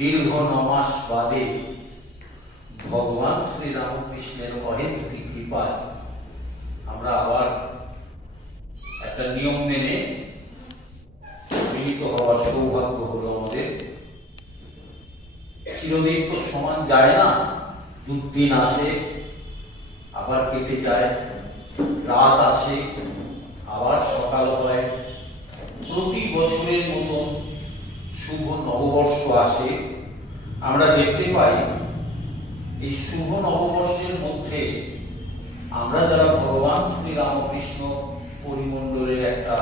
দীর্ঘ 9 মাস বাদে ভগবান শ্রী রামকৃষ্ণের অহেতুকী কৃপায় আমরা আবার একটা নিয়ম মেনে মিলিত হওয়ার সৌভাগ্য হলো আমাদের। চিরদিন তো সমান যায় না, দুদিন আসে আবার কেটে যায়, রাত আসে আবার সকাল হয়, প্রতি বছরের মতন শুভ নববর্ষ আসে। আমরা দেখতে পাই এই শুভ নববর্ষের মধ্যে আমরা যারা ভগবান শ্রী রামকৃষ্ণ পরিমণ্ডলের একটা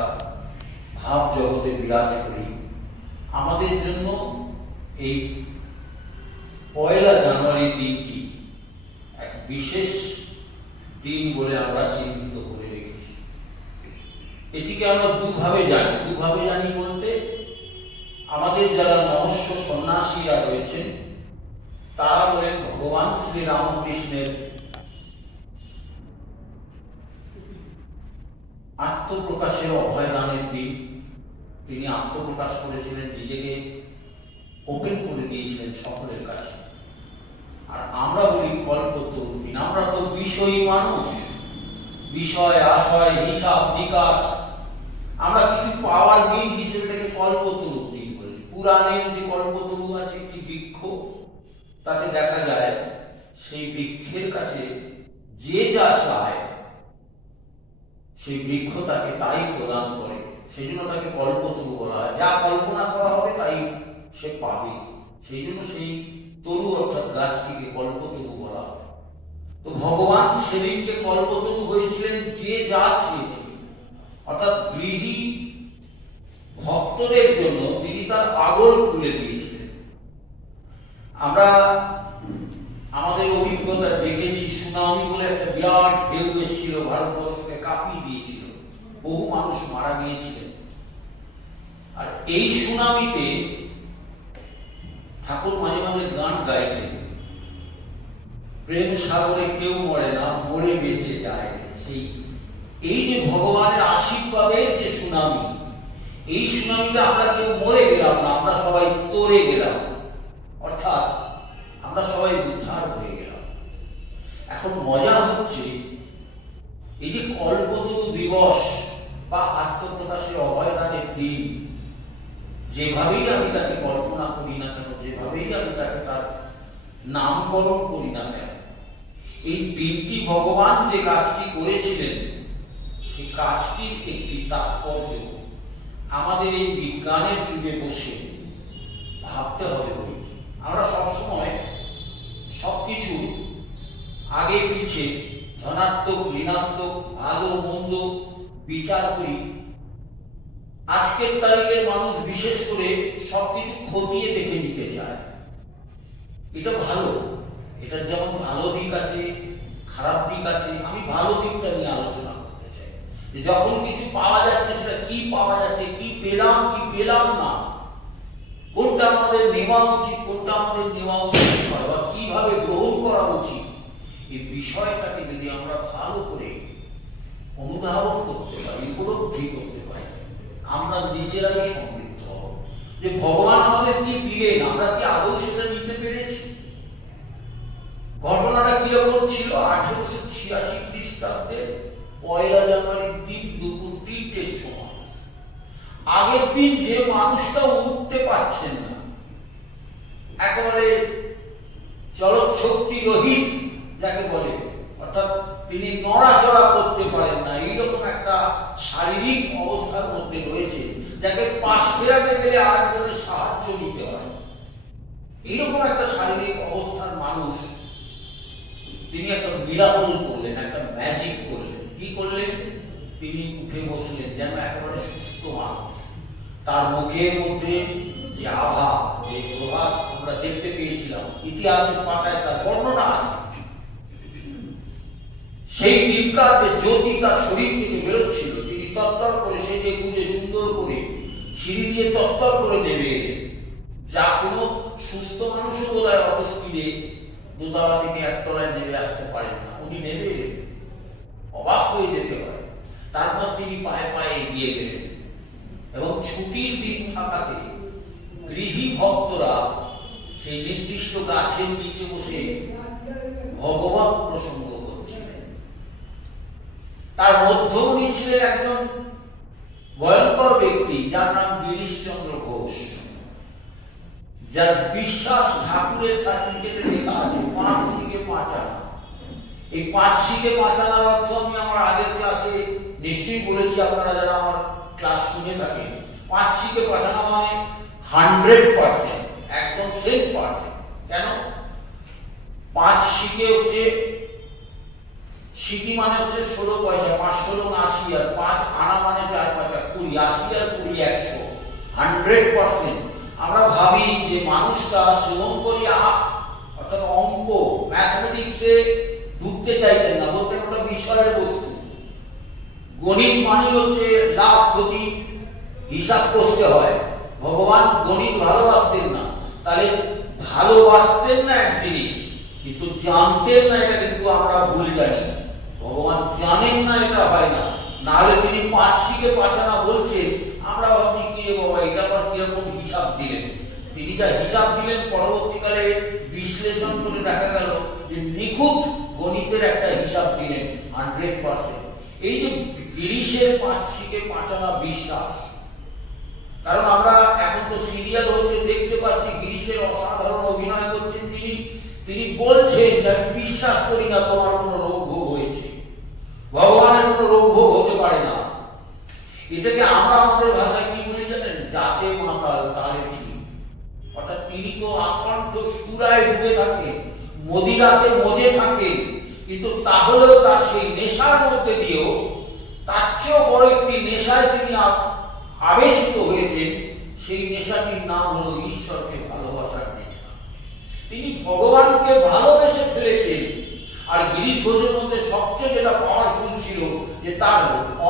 ভাব জগতে বিরাজ করি, আমাদের জন্য এই 1 জানুয়ারি দিনটি এক বিশেষ দিন বলে আমরা চিহ্নিত করে রেখেছি। এটিকে আমরা দুভাবে জানি বলতে, আমাদের যারা মহস্য সন্ন্যাসীরা রয়েছেন তারা বলেন ভগবান শ্রী রামকৃষ্ণের আত্মপ্রকাশের অভয়দানের দিন। তিনি আত্মপ্রকাশ করেছিলেন, নিজেকে ওপেন করে দিয়েছিলেন সকলের কাছে। আর আমরা বলি কল্পতরুর দিন। আমরা তো বিষয়ী মানুষ, বিষয় আশয় হিসাব নিকাশ, আমরা কিছু পাওয়ার দিন হিসেবে থেকে কল্পতরুর দিন বলেছি। পুরাণের যে কল্পতরু আছে একটি বৃক্ষ, তাতে দেখা যায় সেই বৃক্ষের কাছে যে যা চায় সেই বৃক্ষ তাকে তাই প্রদান করে, সেই জন্য তাকে কল্পতরু বলা হয়। যা কল্পনা করা হবে তাই সে পাবে, সেই জন্য সেই তরু অর্থাৎ গাছটিকে কল্পতরু বলা হয়। তো ভগবান সেদিনকে কল্পতরু হয়েছিলেন যে যা চেয়েছে, অর্থাৎ গৃহী ভক্তদের জন্য তিনি তার আগল খুলে দিয়েছিলেন। আমরা আমাদের অভিজ্ঞতা দেখেছি, সুনামি বলে একটা বিরাট ঢেউ এসেছিল, ভারতবর্ষকে কাঁপিয়ে দিয়েছিল, বহু মানুষ মারা গিয়েছিলেন। আর এই সুনামিতে ঠাকুর মাঝে মাঝে গান গাইতেন, প্রেম সাগরে কেউ মরে না, মরে বেঁচে যায়। এই যে ভগবানের আশীর্বাদের যে সুনামি, এই সুনামিতে আমরা কেউ মরে গেলাম না, আমরা সবাই তরে গেলাম, অর্থাৎ আমরা সবাই উদ্ধার হয়ে গেলাম। এখন মজা হচ্ছে এই যে কল্পতরু দিবস বা আত্মপ্রকাশের অভয়দানের দিন, যেভাবেই আমি তাকে কল্পনা করি না কেন, যেভাবেই আমি তাকে তার নামকরণ করি না কেন, এই দিনটি ভগবান যে কাজটি করেছিলেন সেই কাজটির একটি তাৎপর্য আমাদের এই বিজ্ঞানের যুগে বসে ভাবতে হবে। আমরা সবসময় সবকিছু আগে পিছে ধনাত্মক ঋণাত্মক ভালো মন্দ বিচার করি। আজকের তারিখের মানুষ বিশেষ করে সবকিছু খতিয়ে দেখে নিতে চায়। এটা ভালো, এটার যেমন ভালো দিক আছে খারাপ দিক আছে। আমি ভালো দিকটা নিয়ে আলোচনা করতে চাই, যে যখন কিছু পাওয়া যাচ্ছে সেটা কি পাওয়া যাচ্ছে, কি পেলাম কি পেলাম না, কোনটা আমাদের নেওয়া উচিত কোনটা আমাদের নেওয়া উচিত নয়, বা কিভাবে গ্রহণ করা উচিত, এই বিষয়টাকে যদি আমরা ভালো করে অনুধাবন করতে পারি, উপলব্ধি করতে পারি, আমরা নিজেরাই সমৃদ্ধ হব। যে ভগবান আমাদের কি দিলেন, আমরা কি আদৌ সেটা নিতে পেরেছি? ঘটনাটা কিরকম ছিল? 1886 খ্রিস্টাব্দে 1 জানুয়ারি দিন দুপুর 3টের সময়, আগের দিন যে মানুষটা উঠতে পারছেন না, একেবারে চলৎশক্তি রহিত যাকে বলে, অর্থাৎ তিনি নড়াচড়া করতে পারেন না, এইরকম একটা শারীরিক অবস্থার মধ্যে রয়েছে, যাকে পাশ ফেরাতে গেলে আরেকজনের সাহায্য নিতে হয়, এইরকম একটা শারীরিক অবস্থার মানুষ, তিনি একটা মিরাকল করলেন, একটা ম্যাজিক করলেন। কি করলেন? তিনি উঠে বসলেন যেন একেবারে সুস্থ মানুষ। তার মুখের মধ্যে যে আভা, যে প্রভাব আমরা দেখতে পেয়েছিলাম, ইতিহাসের পাতায় তার বর্ণনা আছে। সেই দিনকার যে জ্যোতি তার শরীর থেকে বেরোচ্ছিল, তিনি তত্তর করে সেজে গুজে সুন্দর করে সিঁড়ি দিয়ে তত্তর করে নেমে এলেন। যা কোনো সুস্থ মানুষও বোধহয় অত স্পিডে দোতলা থেকে একতলায় নেমে আসতে পারেন না, উনি নেমে এলেন, অবাক হয়ে যেতে হয়। তারপর তিনি পায়ে পায়ে এগিয়ে গেলেন, এবং ছুটির দিন থাকাতে গৃহী ভক্তরা সেই নির্দিষ্ট গাছের নিচে বসে ভগবান প্রসঙ্গ করছিলেন। তার মধ্যমণি ছিলেন একজন ভয়ঙ্কর ব্যক্তি যার নাম গিরিশচন্দ্র ঘোষ, যার বিশ্বাস ঠাকুরের সার্টিফিকেটে লেখা আছে 5 শিখে 5 আনা। এই 5 শিখে 5 আনার অর্থ আমি আমার আগের ক্লাসে নিশ্চয়ই বলেছি, আপনারা যারা আমার ক্লাস শুনে থাকেন। 5 শিখে 5 আনা মানে 100%, একদম 100%। কেন? 5 শিখে হচ্ছে, শিখি মানে হচ্ছে 16 পয়সা, 5 16 80, আর 5 আনা মানে 4 5 20, 80 আর 20 100, 100%। আমরা ভাবি যে মানুষটা শ্রবণ করি অর্থাৎ অঙ্ক ম্যাথমেটিক্সে ঢুকতে চাইতেন না, বলতেন ওটা বিষয়ের বস্তু। গণিত মানে হচ্ছে লাভ ক্ষতি হিসাব করতে হয়। ভগবান গণিত ভালোবাসতেন না। তাহলে ভালোবাসতেন না এক জিনিস, কিন্তু জানতেন না, এটা কিন্তু আমরা ভুল জানি। ভগবান জানেন না, এটা হয় না। নাহলে তিনি 5 শিখে 5 আনা বলছেন, আমরা ভাবছি কি রে বাবা, এটা আবার কিরকম হিসাব দিলেন। তিনি যা হিসাব দিলেন পরবর্তীকালে বিশ্লেষণ করে দেখা গেল যে নিখুঁত গণিতের একটা হিসাব দিলেন 100%। এই যে গিরিশের 5 শিখে 5 আনা বিশ্বাস, কারণ আমরা এখন তো সিরিয়াল হচ্ছে, দেখতে পাচ্ছি গিরিশের অসাধারণ অভিনয় করছেন তিনি বলছেন যে আমি বিশ্বাস করি না তোমার কোনো রোগ ভোগ হয়েছে, ভগবানের কোনো রোগ ভোগ হতে পারে না। এটাকে আমরা আমাদের ভাষায় কি বলি জানেন? জাতে মাতাল তালে ঠিক। অর্থাৎ তিনি তো আকণ্ঠ সুরায় ডুবে থাকেন, মদিরাতে মজে থাকেন, কিন্তু তাহলেও তার সেই নেশার মধ্যে দিয়েও তার চেয়েও বড় একটি নেশায় তিনি আবেশিত হয়েছেন। সেই নেশাটির নাম হলো ঈশ্বরকে ভালোবাসার নেশা। তিনি ভগবানকে ভালোবেসে ফেলেছেন। আর গিরিশ ঘোষের মধ্যে সবচেয়ে যেটা পাওয়ারফুল ছিল যে তার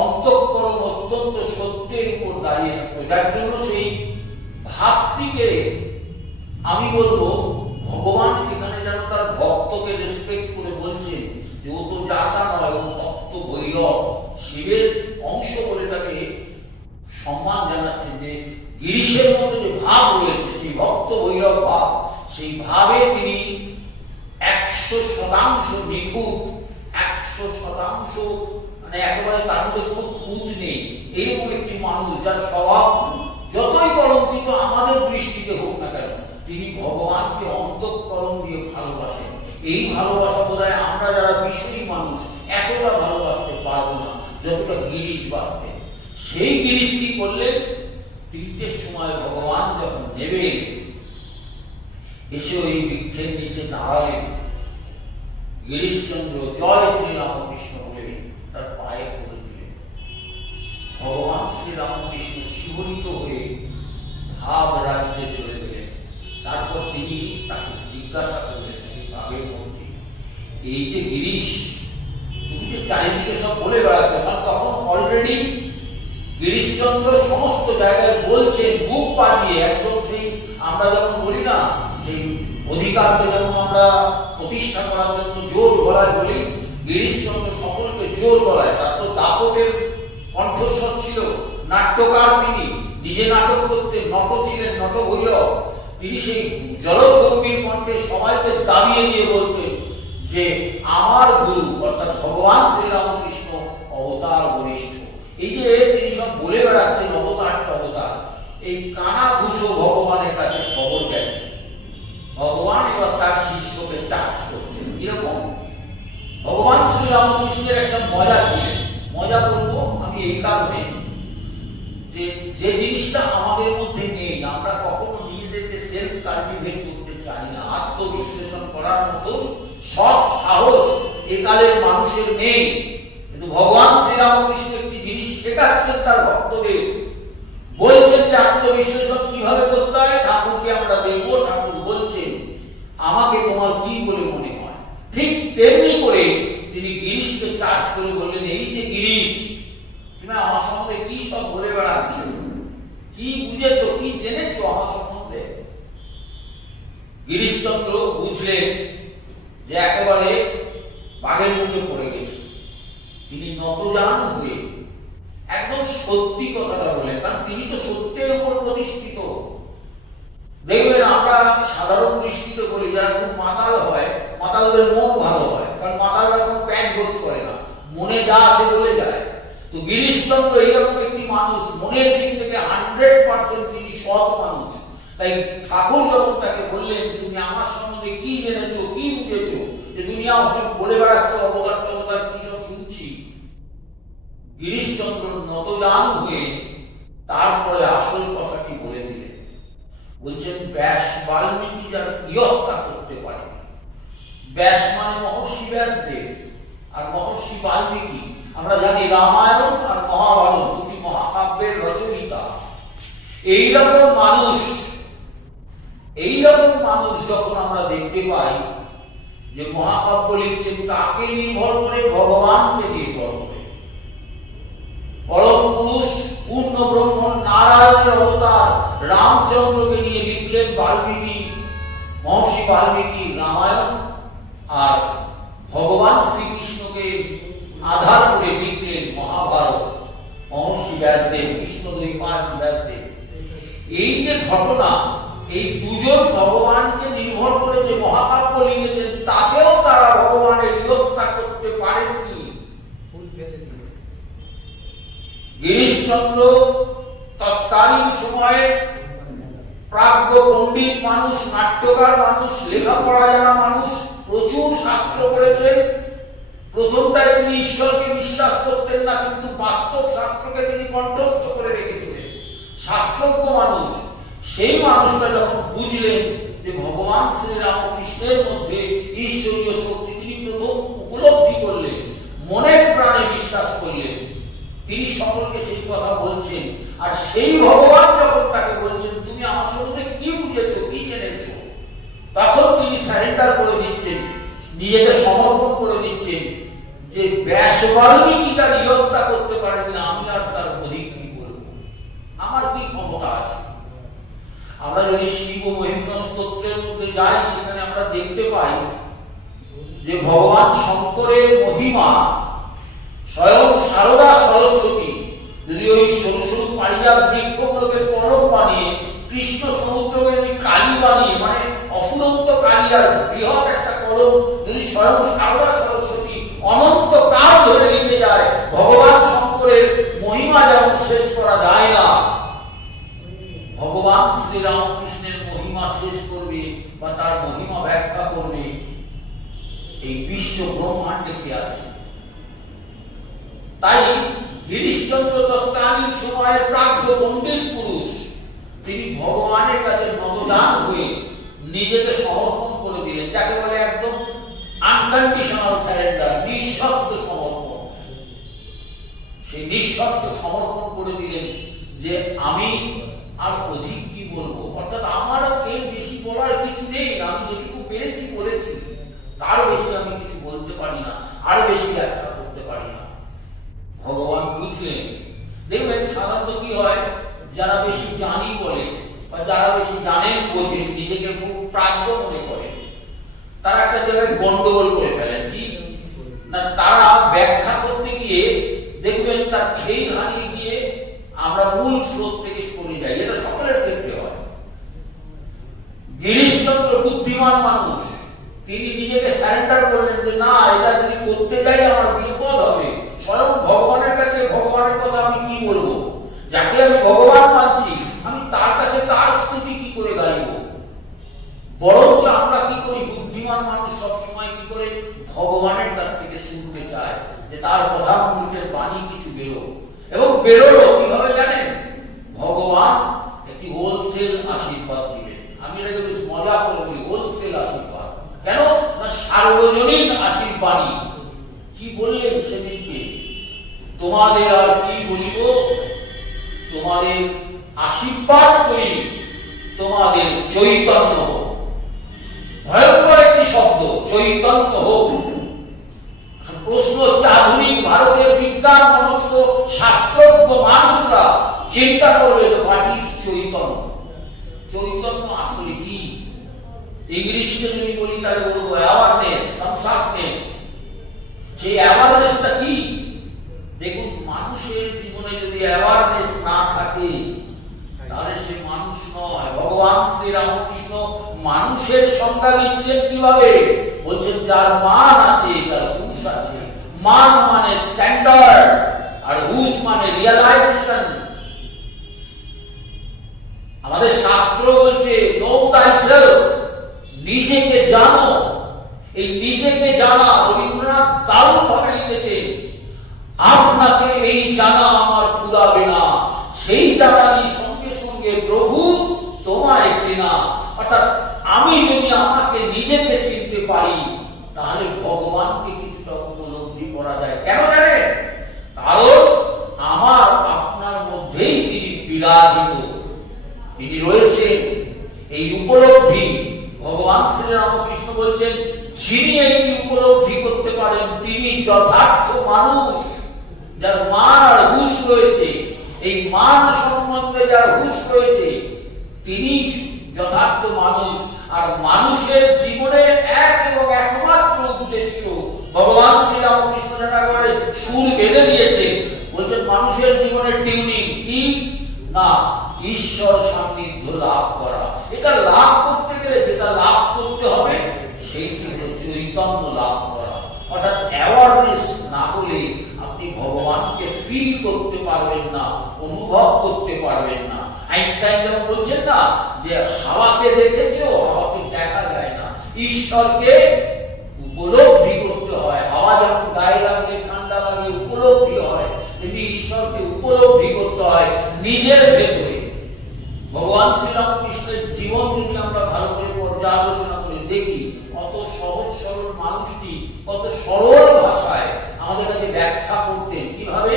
অন্তঃকরণ অত্যন্ত সত্যের উপর দাঁড়িয়ে থাকতো, যার জন্য সেই ভাবটিকে আমি বলবো ভগবান এখানে যেন তার ভক্তকে রেসপেক্ট করে বলছেন যে ও তো যাতা নয়, ও ভক্ত ভৈরব শিবের অংশ বলে তাকে সম্মান জানাচ্ছেন। যে গিরিশের মধ্যে যে ভাব রয়েছে, সেই ভক্ত ভৈরব ভাব, সেই ভাবে তিনি 100% নিখুঁত, 100% মানে একেবারে তার মধ্যে কোনো খুঁত নেই। এইরকম একটি মানুষ যার স্বভাব যতই কলঙ্কিত আমাদের দৃষ্টিতে হোক না কেন, তিনি ভগবানকে অন্তঃকরণ দিয়ে ভালোবাসেন। এই ভালোবাসা বোধহয় আমরা যারা বিষয়ী মানুষ এতটা ভালোবাসতে পারবো না যতটা গিরিশ বাসতেন। সেই গিরিশ কি করলেন? 3টের সময় ভগবান যখন নেবেন, এসে ওই বৃক্ষের নিচে দাঁড়ালেন। গিরিশচন্দ্র জয় শ্রীরামকৃষ্ণ বলে তার পায়ে পড়ে দিলেন। ভগবান শ্রীরামকৃষ্ণ শিহরিত হয়ে ভাব রাজ্যে চলে গেলেন। তারপর তিনি তাকে জিজ্ঞাসা করলেন সেই ভাবের মধ্যে, এই যে গিরিশ, তুমি যে চারিদিকে সব বলে বেড়াচ্ছ, কারণ তখন অলরেডি গিরিশচন্দ্র সমস্ত জায়গায় বলছেন মুখ বাজিয়ে, একদম সেই আমরা যখন বলি না সেই অধিকারকে যেমন আমরা প্রতিষ্ঠা করার জন্য জোর গলায় বলি, গিরিশচন্দ্র সকলকে জোর গলায়, তার তো দাপটের কণ্ঠস্বর ছিল, নাট্যকার তিনি, নিজে নাটক করতেন, নট ছিলেন, নট ভৈরব। তিনি সেই জলগম্ভীর কণ্ঠে সবাইকে দাবিয়ে দিয়ে বলতেন যে আমার গুরু অর্থাৎ ভগবান শ্রীরামকৃষ্ণ অবতার বরিষ্ঠ। এই যে তিনি সব বলে বেড়াচ্ছেন অবতারটা অবতার, এই কানা ঘুষো ভগবানের কাছে খবর গেছে। ভগবান এবার তার শিষ্যকে চার্জ করছেন। কিরকম? ভগবান শ্রীরামকৃষ্ণের একটা মজা ছিলেন। মজা বলবো আমি এই কারণে যে যে জিনিসটা আমাদের মধ্যে নেই, আমরা কখনো নিজেদেরকে সেলফ কাল্টিভেট করতে চাই না, আত্মবিশ্লেষণ করার মতো সৎ সাহস একালের মানুষের নেই। কিন্তু ভগবান শ্রীরামকৃষ্ণ একটি জিনিস শেখাচ্ছেন তার ভক্তদের, বলছেন যে আত্মবিশ্লেষণ কিভাবে করতে হয়। ঠাকুরকে আমরা দেখবো, ঠাকুর বলছেন আমাকে তোমার কি বলে মনে হয়। ঠিক তেমনি করে তিনি গিরিশকে চার্জ করে বললেন, এই যে গিরিশ, তুমি আমার সম্বন্ধে কি সব বলে বেড়াচ্ছ, কি বুঝেছো, কি জেনেছো আমার সম্বন্ধে। গিরিশচন্দ্র বুঝলেন যে একেবারে বাঘের মুখে পড়ে গেছে। তিনি নতজান হয়ে একদম সত্যি কথাটা বলেন, কারণ তিনি তো সত্যের উপর প্রতিষ্ঠিত। দেখবেন আমরা সাধারণ দৃষ্টিতে বলি, যারা খুব মাতাল হয়, মাতালদের মন ভালো হয়, কারণ মাতালরা কোনো প্যান্ট বোঝ করে না, মনে যা আসে বলে যায়। তো গিরিশচন্দ্র এইরকম একটি মানুষ, মনের দিক থেকে 100% তিনি সৎ মানুষ। তাই ঠাকুর যখন তাকে বললেন, তুমি আমার সম্বন্ধে কি জেনেছো, কি বুঝেছো, যে দুনিয়া বলে বেড়াচ্ছ অবতার টবতার কি সব শুনছি, গিরিশচন্দ্র নতজান হয়ে তারপরে আসল কথাটি বলে দিলেন। বলছেন, ব্যাস বাল্মীকি যার ইয়ত্তা করতে পারে, ব্যাস মানে মহর্ষি ব্যাসদেব, আর মহর্ষি বাল্মীকি আমরা জানি রামায়ণ আর মহাভারত দুটি মহাকাব্যের রচয়িতা। এইরকম মানুষ যখন আমরা দেখতে পাই যে মহাকাব্য লিখছেন, কাকে নির্ভর করে? ভগবানকে নির্ভর করে। পরম পুরুষ পূর্ণ ব্রহ্ম নারায়ণের অবতার রামচন্দ্রকে নিয়ে লিখলেন বাল্মীকি, মহর্ষি বাল্মীকি রামায়ণ, আর ভগবান শ্রীকৃষ্ণকে আধার করে লিখলেন মহাভারত মহর্ষি ব্যাসদেব, কৃষ্ণদ্বৈপায়ন ব্যাসদেব। এই যে ঘটনা, এই দুজন ভগবানকে নির্ভর করে যে মহাকাব্য লিখেছেন, তাকেও তারা ভগবানের ইয়ত্তা করতে পারেননি। গিরিশচন্দ্র তৎকালীন সময়ে প্রাজ্ঞ পণ্ডিত মানুষ, নাট্যকার মানুষ, লেখাপড়া জানা মানুষ, প্রচুর শাস্ত্র পড়েছেন। প্রথমটায় তিনি ঈশ্বরকে বিশ্বাস করতেন না, কিন্তু বাস্তব শাস্ত্রকে তিনি কণ্ঠস্থ করে রেখেছিলেন। শাস্ত্রজ্ঞ মানুষ। সেই মানুষটা যখন বুঝলেন যে ভগবান শ্রীরামকৃষ্ণের মধ্যে ঈশ্বরীয় শক্তি, তিনি প্রথম উপলব্ধি করলেন, মনে প্রাণে বিশ্বাস করলেন। তিনি সকলকে সেই কথা বলছেন, আর সেই ভগবান যখন তাকে বলছেন, তুমি আমার সম্বন্ধে কি বুঝেছো, কি জেনেছো, তখন তিনি সারেন্ডার করে দিচ্ছেন, নিজেকে সমর্পণ করে দিচ্ছেন যে ব্যাস বাল্মীকি তার ইয়ত্তা করতে পারেন না, আমি আর তার অধিক কি বলবো, আমার কি ক্ষমতা আছে। আমরা যদি শিব মহিম্ন স্তোত্রের মধ্যে যাই, সেখানে আমরা দেখতে পাই যে ভগবান শঙ্করের মহিমা, স্বয়ং সারদা সরস্বতী যদি ওই সরু সরু পারিজাত বৃক্ষগুলোকে কলম বানিয়ে, কৃষ্ণ সমুদ্রকে যদি কালি বানিয়ে, মানে অফুরন্ত কালিয়ার বৃহৎ একটা কলম যদি স্বয়ং সারদা সরস্বতী অনন্ত কাল ধরে নিতে যায়, ভগবান শঙ্করের মহিমা যেমন শেষ করা যায় না, ভগবান শ্রীরামকৃষ্ণের মহিমা শেষ করবে বা তার মহিমা ব্যাখ্যা করবে এই বিশ্ব ব্রহ্মাণ্ডে কে আছে। তাই গিরিশচন্দ্র তৎকালীন সময়ের প্রাজ্ঞ পণ্ডিত পুরুষ, তিনি ভগবানের কাছে নতজান হয়ে নিজেকে সমর্পণ করে দিলেন, যাকে বলে একদম আনকন্ডিশনাল সারেন্ডার, নিঃশর্ত সমর্পণ। সেই নিঃশর্ত সমর্পণ করে দিলেন যে আমি আর অধিক কি বলবো, অর্থাৎ আমার এর বেশি বলার কিছু নেই, আমি যেটুকু পেরেছি বলেছি, তার বেশি আমি কিছু বলতে পারি না, আর বেশি ব্যাখ্যা করতে পারি না। ভগবান বুঝলেন। দেখবেন সাধারণত কি হয়, যারা বেশি জানি বলে বা যারা বেশি জানেন বোঝেন, নিজেকে খুব প্রাজ্ঞ মনে করে, তারা একটা জায়গায় গন্ডগোল করে ফেলেন। কি না, তারা ব্যাখ্যা করতে গিয়ে দেখবেন তার খেই হারিয়ে গিয়ে আমরা মূল স্রোত থেকে সরে যাই। এটা সকলের ক্ষেত্রে হয়। গিরিশচন্দ্র বুদ্ধিমান মানুষ, তিনি নিজেকে সারেন্ডার করলেন যে না, এটা যদি করতে যাই আমার বিপদ হবে। স্বয়ং ভগবানের কাছে ভগবানের কথা আমি কি বলবো, যাকে আমি ভগবান মানছি, আমি তার কাছে তার স্তুতি কি করে গাইব। বরঞ্চ আমরা কি করি, বুদ্ধিমান মানুষ সবসময় কি করে ভগবানের কাছ থেকে শুনতে চায় যে তার কথা মুখের বাণী কিছু বেরো, এবং বেরোলো কিভাবে জানেন, ভগবান একটি হোলসেল আশীর্বাদ দিবেন। আমি এটাকে বেশ মজা করে বলি, হোলসেল আশীর্বাদ। কেন না, সার্বজনীন আশীর্বাণী। কি বললেন সেদিনকে, তোমাদের আর কি বলিব, তোমাদের আশীর্বাদ করি, তোমাদের চৈতন্য হোক। ভয়ঙ্কর একটি শব্দ, চৈতন্য হোক। প্রশ্ন হচ্ছে, আধুনিক ভারতের বিজ্ঞান মনস্ক শাস্ত্রজ্ঞ মানুষরা চিন্তা করবে হোয়াট ইজ চৈতন্য। চৈতন্য আসলে কি? ইংরেজিতে যদি বলি তাহলে বলবো অ্যাওয়ারনেস, কনসাসনেস। সেই অ্যাওয়ারনেসটা কি? দেখুন, মানুষের জীবনে যদি অ্যাওয়ারনেস না থাকে তাহলে সে মানুষ নয়। ভগবান শ্রীরামকৃষ্ণ রামকৃষ্ণ মানুষের সংজ্ঞা দিচ্ছেন কিভাবে? বলছেন যার মান আছে, যার হুঁশ আছে। মান মানে স্ট্যান্ডার্ড, আর হুঁশ মানে রিয়ালাইজেশন। আমাদের শাস্ত্র বলছে নো thyself, নিজেকে জানো। এই নিজেকে জানা রবীন্দ্রনাথ দারুণ ভাবে লিখেছেন। আপনাকে এই জানা আমার ফুরাবে না, সেই জানারই সঙ্গে সঙ্গে প্রভু তোমায় চেনা। অর্থাৎ আমি যদি আমাকে নিজেকে চিনতে পারি, তাহলে ভগবানকে কিছুটা উপলব্ধি করা যায়। কেন জানেন? কারণ আমার আপনার মধ্যেই তিনি বিরাজিত, তিনি রয়েছেন। এই উপলব্ধি ভগবান শ্রী রামকৃষ্ণ বলছেন, যিনি এই উপলব্ধি করতে পারেন তিনি যথার্থ মানুষ। যার মান আর হুঁশ রয়েছে, এই মান সম্বন্ধে যার হুঁশ রয়েছে, তিনি যথার্থ মানুষ। আর মানুষের জীবনে এক এবং একমাত্র উদ্দেশ্য ভগবান শ্রী রামকৃষ্ণ একেবারে সুর বেঁধে দিয়েছে। বলছেন মানুষের জীবনের টিউনিং কি না, ঈশ্বর সান্নিধ্য লাভ করা। এটা লাভ করতে গেলে যেটা লাভ করতে হবে সেইটি হল চৈতন্য লাভ করা। অর্থাৎ অ্যাওয়ারনেস না হলে আপনি ভগবানকে ফিল করতে পারবেন না, অনুভব করতে পারবেন না। আইনস্টাইন যেমন বলছেন না যে হাওয়াকে দেখেছো, হাওয়াকে দেখা যায় না, ঈশ্বরকে উপলব্ধি করতে হয়। হাওয়া যেমন গায়ে লাগে, ঠান্ডা লাগে, উপলব্ধি হয়, তেমনি ঈশ্বরকে উপলব্ধি করতে হয় নিজের ভেতরে। ভগবান শ্রীরামকৃষ্ণের জীবন যদি আমরা ভালো করে পর্যালোচনা করে দেখি, কত সহজ সরল মানুষটি কত সরল ভাষায় আমাদের কাছে ব্যাখ্যা করতেন। কিভাবে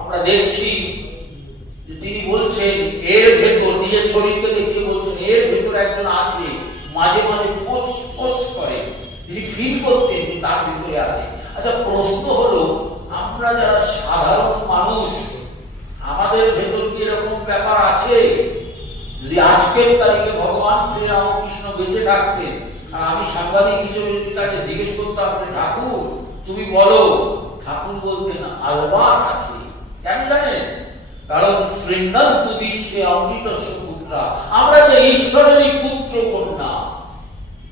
আমরা দেখছি যে তিনি বলছেন এর ভেতর, নিজের শরীরকে দেখিয়ে বলছেন এর ভেতর একজন আছে, মাঝে মাঝে ফোঁস ফোঁস করে। তিনি ফিল করতেন যে তার ভিতরে আছে। আচ্ছা, প্রশ্ন হলো আমরা যারা সাধারণ মানুষ, আমাদের ভেতর কি এরকম ব্যাপার আছে? যদি আজকের তারিখে ভগবান শ্রী রামকৃষ্ণ বেঁচে থাকতেন আর আমি সাংবাদিক হিসেবে যদি তাকে জিজ্ঞেস করতাম ঠাকুর তুমি বলো, ঠাকুর বলতেন আলবাত আছে। কেন জানেন? কারণ শ্রীনন্ত বিশ্বে অমৃতস্য পুত্রা, আমরা যে ঈশ্বরেরই পুত্র কন্যা,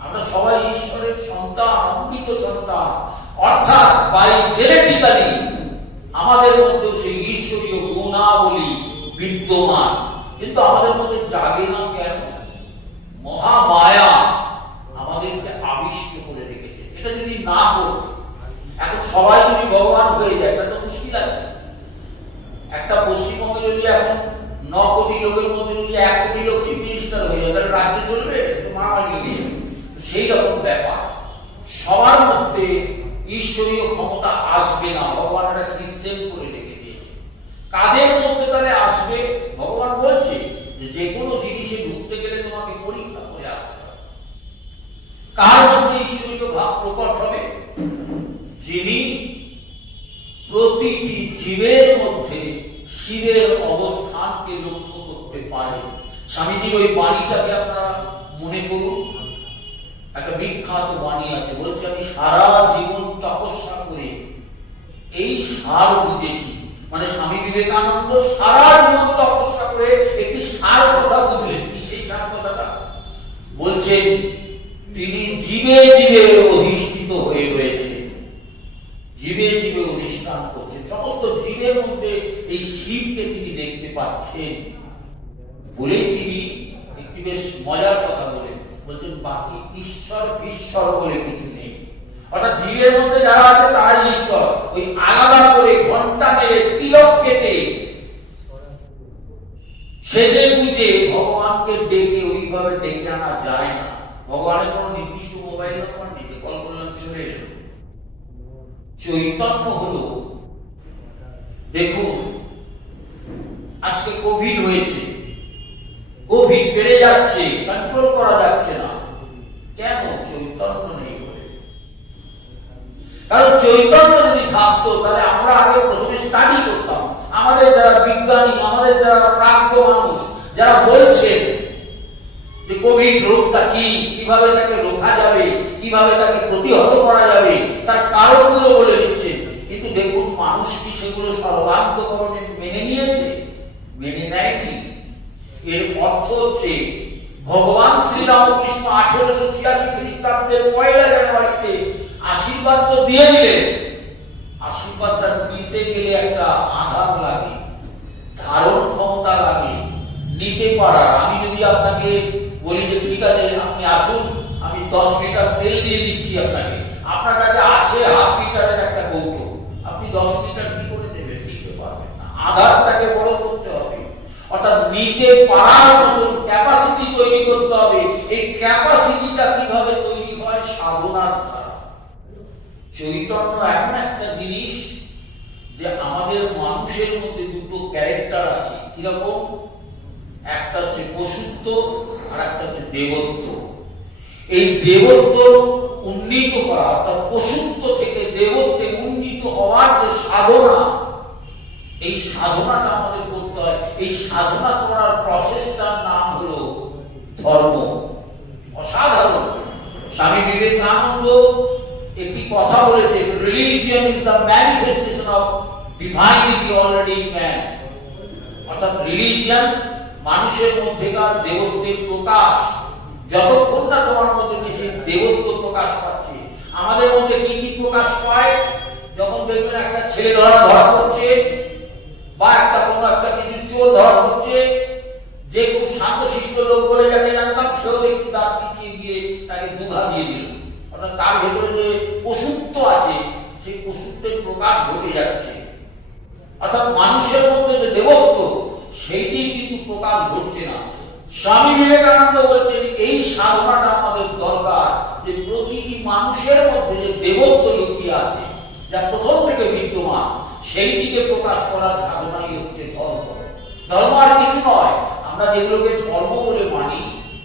আমরা সবাই ঈশ্বরের সন্তান, অমৃত সন্তান। অর্থাৎ বাই জেনেটিক্যালি আমাদের মধ্যে সেই ঈশ্বরীয় গুণাবলী বিদ্যমান, কিন্তু আমাদের মধ্যে জাগে না কেন? মহামায়া আমাদেরকে আবিষ্ট করে রেখেছে। এটা যদি না হোক, এখন সবাই যদি ভগবান হয়ে যায়, এটা তো মুশকিল আছে। একটা পশ্চিমবঙ্গে যদি এখন 9 কোটি লোকের মধ্যে যদি 1 কোটি লোক চিফ মিনিস্টার হয়ে যায়, তাহলে রাজ্য চলবে? মারামারি নিয়ে সেই রকম ব্যাপার। সবার মধ্যে ঈশ্বরীয় ক্ষমতা আসবে না, ভগবান একটা সিস্টেম করে রেখে দিয়েছে। কাদের মধ্যে তাহলে আসবে? ভগবান বলছে যে কোনো জিনিসে ঢুকতে গেলে তোমাকে পরীক্ষা করে আসতে হবে। কার মধ্যে ঈশ্বরীয় ভাব প্রকট হবে? যিনি প্রতিটি জীবের মধ্যে শিবের অবস্থানকে লক্ষ্য করতে পারে। স্বামীজির ওই বাণীটাকে আপনারা মনে করুন, একটা বিখ্যাত বাণী আছে, বলছে আমি সারা জীবন তপস্যা করে এই সার বুঝেছি। মানে স্বামী বিবেকানন্দ সারা জীবন তপস্যা করে একটি সার কথা বুঝলেন। কি সেই সার কথাটা? বলছেন তিনি জীবে জীবে অধিষ্ঠিত হয়ে রয়েছে, জীবে জীবে অধিষ্ঠান করছেন, সমস্ত জীবের মধ্যে এই শিবকে তিনি দেখতে পাচ্ছেন বলেই তিনি একটি বেশ মজার কথা বলেন। বলছেন বাকি ঈশ্বর ঈশ্বর বলে কিছু নেই। অর্থাৎ জীবের মধ্যে যারা আছে তারাই ঈশ্বর। ওই আলাদা করে ঘন্টা মেরে তিলক কেটে সেজে বুঝে ভগবানকে ডেকে ওইভাবে ডেকে আনা যায় না। ভগবানের কোন নির্দিষ্ট মোবাইল নম্বর নেই, কল করলাম চলে এলো। চৈতন্য হলো, দেখুন আজকে কোভিড হয়েছে, কোভিড বেড়ে যাচ্ছে, কন্ট্রোল করা যাচ্ছে না। কেন? চৈতন্য নেই বলে। কারণ চৈতন্য যদি থাকতো তাহলে আমরা আগে প্রথমে স্টাডি করতাম। আমাদের যারা বিজ্ঞানী, আমাদের যারা প্রাজ্ঞ মানুষ, যারা বলছেন যে কোভিড রোগটা কি, কিভাবে তাকে রোখা যাবে, কিভাবে তাকে প্রতিহত করা যাবে, তার কারণগুলো বলে দিচ্ছে। কিন্তু দেখুন মানুষ কি সেগুলো সর্বান্তকরণে মেনে নিয়েছে? মেনে নেয়নি। এর অর্থ হচ্ছে ভগবান শ্রীরামকৃষ্ণ 1886 খ্রিস্টাব্দের 1 জানুয়ারিতে আশীর্বাদ তো দিয়ে দিলেন, আশীর্বাদটা নিতে গেলে একটা আঘাত লাগে, ধারণ ক্ষমতা লাগে, নিতে পারার। আমি যদি আপনাকে বলি যে ঠিক আছে আপনি আসুন, আমি 10 লিটার তেল দিয়ে দিচ্ছি আপনাকে, আপনার কাছে আছে হাফ লিটারের একটা কৌটো, আপনি 10 লিটার কি করে দেবেন? নিতে পারবেন না। আঘাতটাকে বড় করতে হবে, অর্থাৎ নিতে পারার মতন ক্যাপাসিটি তৈরি করতে হবে। এই ক্যাপাসিটিটা কিভাবে তৈরি হয়? সাধনার দ্বারা। চৈতন্য এমন একটা জিনিস যে আমাদের মানুষের মধ্যে দুটো ক্যারেক্টার আছে, কিরকম? একটা হচ্ছে পশুত্ব আর একটা হচ্ছে দেবত্ব। এই দেবত্ব উন্নীত করা, অর্থাৎ পশুত্ব থেকে দেবত্বে উন্নীত হওয়ার যে সাধনা, এই সাধনাটা আমাদের করতে হয়। এই সাধনা করার প্রসেসটার নাম হলো ধর্ম। অসাধারণ। স্বামী বিবেকানন্দ একটি কথা বলেছে, religion is the manifestation of divinity already in man. অর্থাৎ রিলিজিয়ন মানুষের মধ্যেকার দেবত্বের প্রকাশ। যতক্ষণ না তোমার মধ্যে সেই দেবত্ব প্রকাশ পাচ্ছে। আমাদের মধ্যে কি কি প্রকাশ পায়? যখন দেখবেন একটা ছেলে ধরা হচ্ছে, বা একটা কোনো একটা কিছু চোর ধরা হচ্ছে, যে খুব শান্তশিষ্ট লোক বলে যাকে জানতাম, সেও দেখছি দাঁত খিচিয়ে গিয়ে তাকে দুঘা দিয়ে দিল। অর্থাৎ তার ভেতরে যে পশুত্ব আছে, সেই পশুত্বের প্রকাশ ঘটে যাচ্ছে। অর্থাৎ মানুষের মধ্যে যে দেবত্ব, সেইটি কিন্তু প্রকাশ ঘটছে না। স্বামী বিবেকানন্দ বলছেন এই সাধনাটা আমাদের দরকার, যে প্রতিটি মানুষের মধ্যে যে দেবত্ব লুকিয়ে আছে, যা প্রথম থেকে বিদ্যমান, সেইটিকে প্রকাশ করার সাধনাই হচ্ছে ধর্ম। ধর্ম আর কিছু নয়। আমরা যেগুলোকে ধর্ম বলে মানি,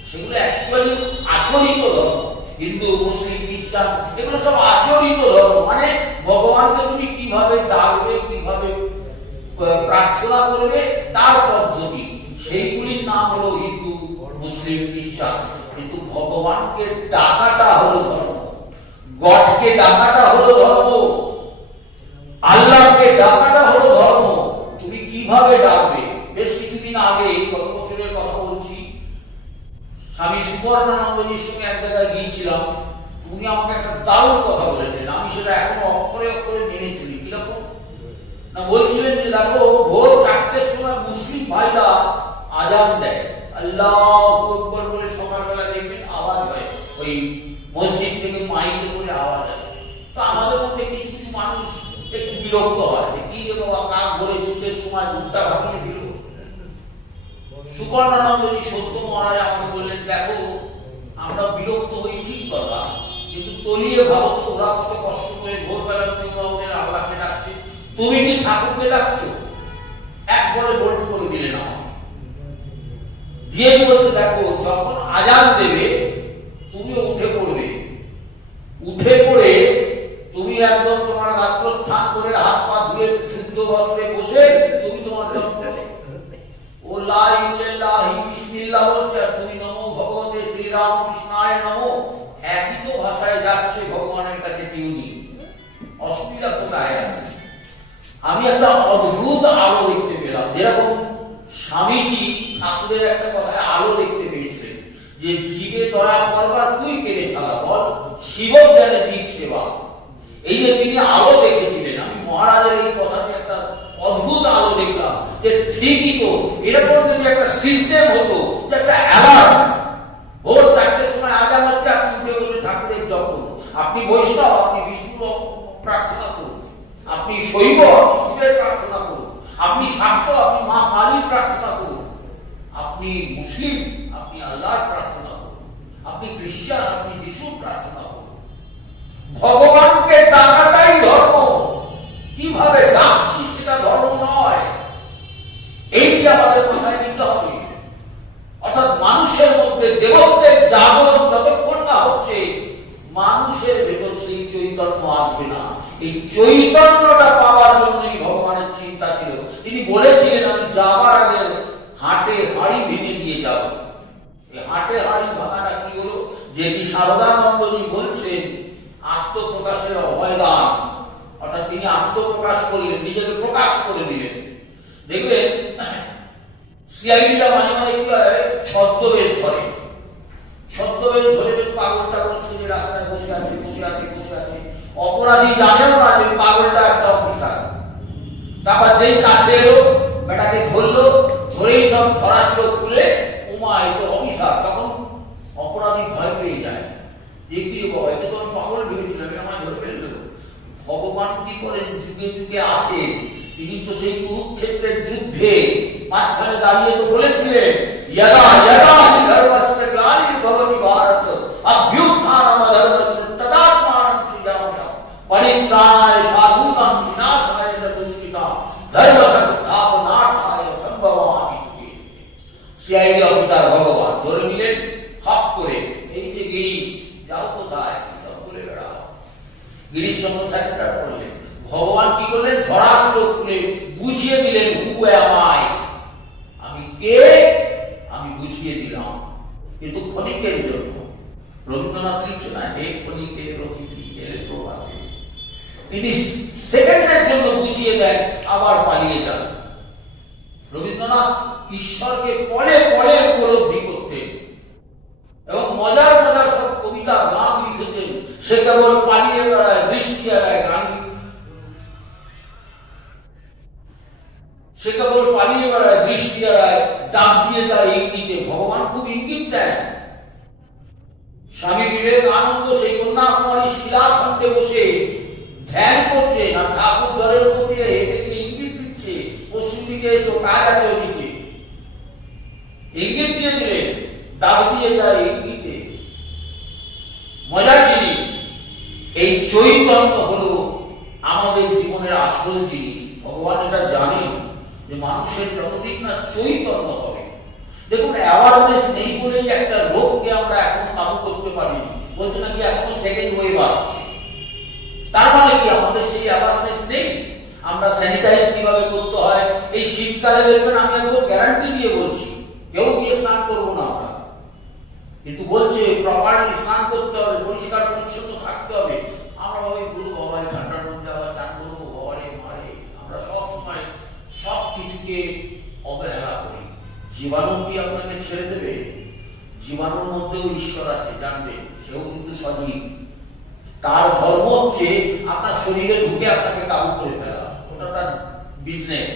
সেগুলো অ্যাকচুয়ালি আচরিত ধর্ম। হিন্দু, মুসলিম, খ্রিস্টান, এগুলো সব আচরিত ধর্ম। মানে ভগবানকে তুমি কিভাবে ডাকবে, কিভাবে প্রার্থনা করবে, তার পদ্ধতি। সেইগুলির নাম হলো হিন্দু, মুসলিম, খ্রিস্টান। কিন্তু ভগবানকে ডাকাটা হলো ধর্ম, গডকে ডাকাটা হলো ধর্ম, আল্লাহকে ডাকাটা হলো ধর্ম। তুমি কিভাবে ডাকবে? বেশ কিছুদিন আগে, গত বছরের কথা বলছি, স্বামী সুবর্ণানন্দজির সঙ্গে এক জায়গায় গিয়েছিলাম। উনি আমাকে একটা দারুণ কথা বলেছেন, আমি সেটা এখনো অক্ষরে অক্ষরে মেনে চলি। কিরকম না, বলছিলেন যে দেখো, ভোর 4টের সময় মুসলিম ভাইরা আজান দেয়, আল্লাহু আকবার বলে সকালবেলা দেখবেন আওয়াজ হয়, ওই মসজিদ থেকে মাইকে করে আওয়াজ আসে। তো আমাদের মধ্যে কিছু কিছু মানুষ একটু বিরক্ত হয়, কি রে বাবা, কাক ভরে শীতের সময় ভুট্টা ভাঙিয়ে দিল। সুবর্ণানন্দজি সত্য মহারাজ আমাকে বললেন, দেখো আমরা বিরক্ত হই ঠিক কথা, কিন্তু তলিয়ে ভাবো তো ওরা কত কষ্ট করে ভোরবেলা ওদের আল্লাহকে ডাকছে, তুমি কি ঠাকুরকে ডাকছো? একবারে বোল্ট করে দিলে না দিয়ে বলছে, দেখো যখন আজান দেবে তুমি উঠে পড়বে, উঠে পড়ে তুমি একদম তোমার গাত্রোত্থান করে হাত পা ধুয়ে শুদ্ধ বস্ত্রে বসে তুমি তোমার জপ করবে। ও লা ইলাহা বিসমিল্লাহ বলছে, তুমি নমো ভগবতে শ্রীরামকৃষ্ণায় নমো। একই তো ভাষায় যাচ্ছে ভগবানের কাছে টিউনি। অসুবিধা কোথায় আছে? আমি একটা অদ্ভুত আলো দেখতে পেলাম। যেরকম স্বামীজি ঠাকুরের একটা কথায় আলো দেখতে পেয়েছিলেন, যে জীবে দয়া করবার তুই কেড়ে শালা বল, শিব জ্ঞানে জীব সেবা। এই যে তিনি আলো দেখেছিলেন, আমি মহারাজের এই কথাতে একটা অদ্ভুত আলো দেখলাম, যে ঠিকই তো এরকম যদি একটা সিস্টেম হতো, যে একটা অ্যালার্ম, ভোর 4টের সময় আজান হচ্ছে, আপনি উঠে বসে ঠাকুরের জপ করুন। আপনি বৈষ্ণব, আপনি বিষ্ণু প্রার্থনা করুন। আপনি শৈব, আপনি শিবের প্রার্থনা করুন। আপনি শাক্ত, আপনি মা কালীর প্রার্থনা করুন। আপনি মুসলিম, আপনি আল্লাহর প্রার্থনা করুন। আপনি খ্রিস্টান, আপনি যিশুর প্রার্থনা করুন। ভগবানকে ডাকাটাই ধর্ম। কিভাবে ডাকছি সেটা ধর্ম নয়, এইটা আমাদের মাথায় নিতে হবে। অর্থাৎ মানুষের মধ্যে দেবত্বের জাগরণ যতক্ষণ না হচ্ছে, মানুষের ভেতর সেই চৈতন্য আসবে না। এই চৈতন্যটা পাওয়ার জন্যই ভগবানের চিন্তা ছিল। তিনি বলেছিলেন, আমি যাবার আগে হাটে হাড়ি ভেঙে দিয়ে যাব। এই হাটে হাড়ি ভাঙাটা কি হলো? যেটি সারদানন্দজি বলছেন আত্মপ্রকাশের অভয়দান। অর্থাৎ তিনি আত্মপ্রকাশ করলেন, নিজেকে প্রকাশ করে দিলেন। দেখবেন সিআইডিরা মাঝে মাঝে কি হয়, ছদ্মবেশ ধরে। ছদ্মবেশ ধরে বেশ পাগল টাগল সেজে রাস্তায় বসে আছে। অপরাধী জানেও না যে পাগলটা একটা অফিসার। তারপর যেই কাছে এলো, বেটাকে ধরলো, ধরেই সব ধরাছিল খুলে, উমা এই তো অফিসার। তখন অপরাধী ভয় পেয়ে যায় যে কি বাবা, একে তো আমি পাগল ভেবেছিলাম, আমায় ধরে ফেললো। ভগবান কি করেন, যুগে যুগে আসেন। তিনি তো সেই কুরুক্ষেত্রের যুদ্ধে মাঝখানে দাঁড়িয়ে তো বলেছিলেন, यदा यदा हि धर्मस्य ग्लानिर्भवति भारत अभ्युत्थानम् अधर्मस्य तदात्मानं सृजाम्यहम् परित्राणाय साधूनां विनाशाय च दुष्कृतां धर्म संस्थापनार्थाय संभवामि युगे। सीआईडी অফিসার ভগবান ধরে নিলেন হাত করে, এই যে গিরিশ, যাও কোথায়, সব করে বেড়াও। গিরিশ চন্দ্র সারেন্ডার করলেন। ভগবান কি করলেন, ধরা চোখ খুলে বুঝিয়ে দিলেন, হু অ্যাম আই, আমি কে, আমি বুঝিয়ে দিলাম। কিন্তু ক্ষণিকের জন্য। রবীন্দ্রনাথ লিখছে না, হে ক্ষণিকের অতিথি এলে প্রভাতে। তিনি সেকেন্ডের জন্য বুঝিয়ে দেন, আবার পালিয়ে যান। রবীন্দ্রনাথ ঈশ্বরকে পলে পলে উপলব্ধি করতেন এবং মজার মজার সব কবিতা গান লিখেছেন। সে কেবল পালিয়ে বেড়ায়, দৃষ্টি এড়ায়, গান সে কেবল পালিয়ে বেড়ায়, দৃষ্টি এড়ায়, ডাক দিয়ে যায় ইঙ্গিতে। ভগবান খুব ইঙ্গিত দেন। স্বামী বিবেকানন্দ সেই কন্যাকুমারী শিলাখণ্ডে বসে ধ্যান করছে, আর ঠাকুর জলের উপর দিয়ে হেঁটে ইঙ্গিত দিচ্ছে, পশ্চিম দিকে এসো, কাজ আছে ওদিকে। ইঙ্গিত দিয়ে দিলেন, ডাক দিয়ে যায় ইঙ্গিতে। মজার জিনিস, এই চৈতন্য হলো আমাদের জীবনের আসল জিনিস। ভগবান এটা জানেন যে মানুষের যতদিন না চৈতন্য হবে। দেখুন, অ্যাওয়ারনেস নেই বলেই একটা রোগকে আমরা এখন কাবু করতে পারিনি। বলছে নাকি এখনো সেকেন্ড ওয়েভ আসছে। তার মানে কি আমাদের সেই অ্যাওয়ারনেস নেই? আমরা স্যানিটাইজ কিভাবে করতে হয়, এই শীতকালে দেখবেন, আমি একদম গ্যারান্টি দিয়ে বলছি, কেউ গিয়ে স্নান করবো না আমরা, কিন্তু বলছে প্রপারলি স্নান করতে হবে, পরিষ্কার পরিচ্ছন্ন থাকতে হবে। আমরা ভাবি গুরু বাবা ঠান্ডার মধ্যে আবার চান করবো, বাবারে মারে। আমরা সব সময় সব কিছুকে অবহেলা করি। জীবাণু কি আপনাকে ছেড়ে দেবে? জীবাণুর মধ্যেও ঈশ্বর আছে, জানবেন, সেও কিন্তু সজীব। তার ধর্ম হচ্ছে আপনার শরীরে ঢুকে আপনাকে কাবু করে ফেলা, ওটা তার বিজনেস।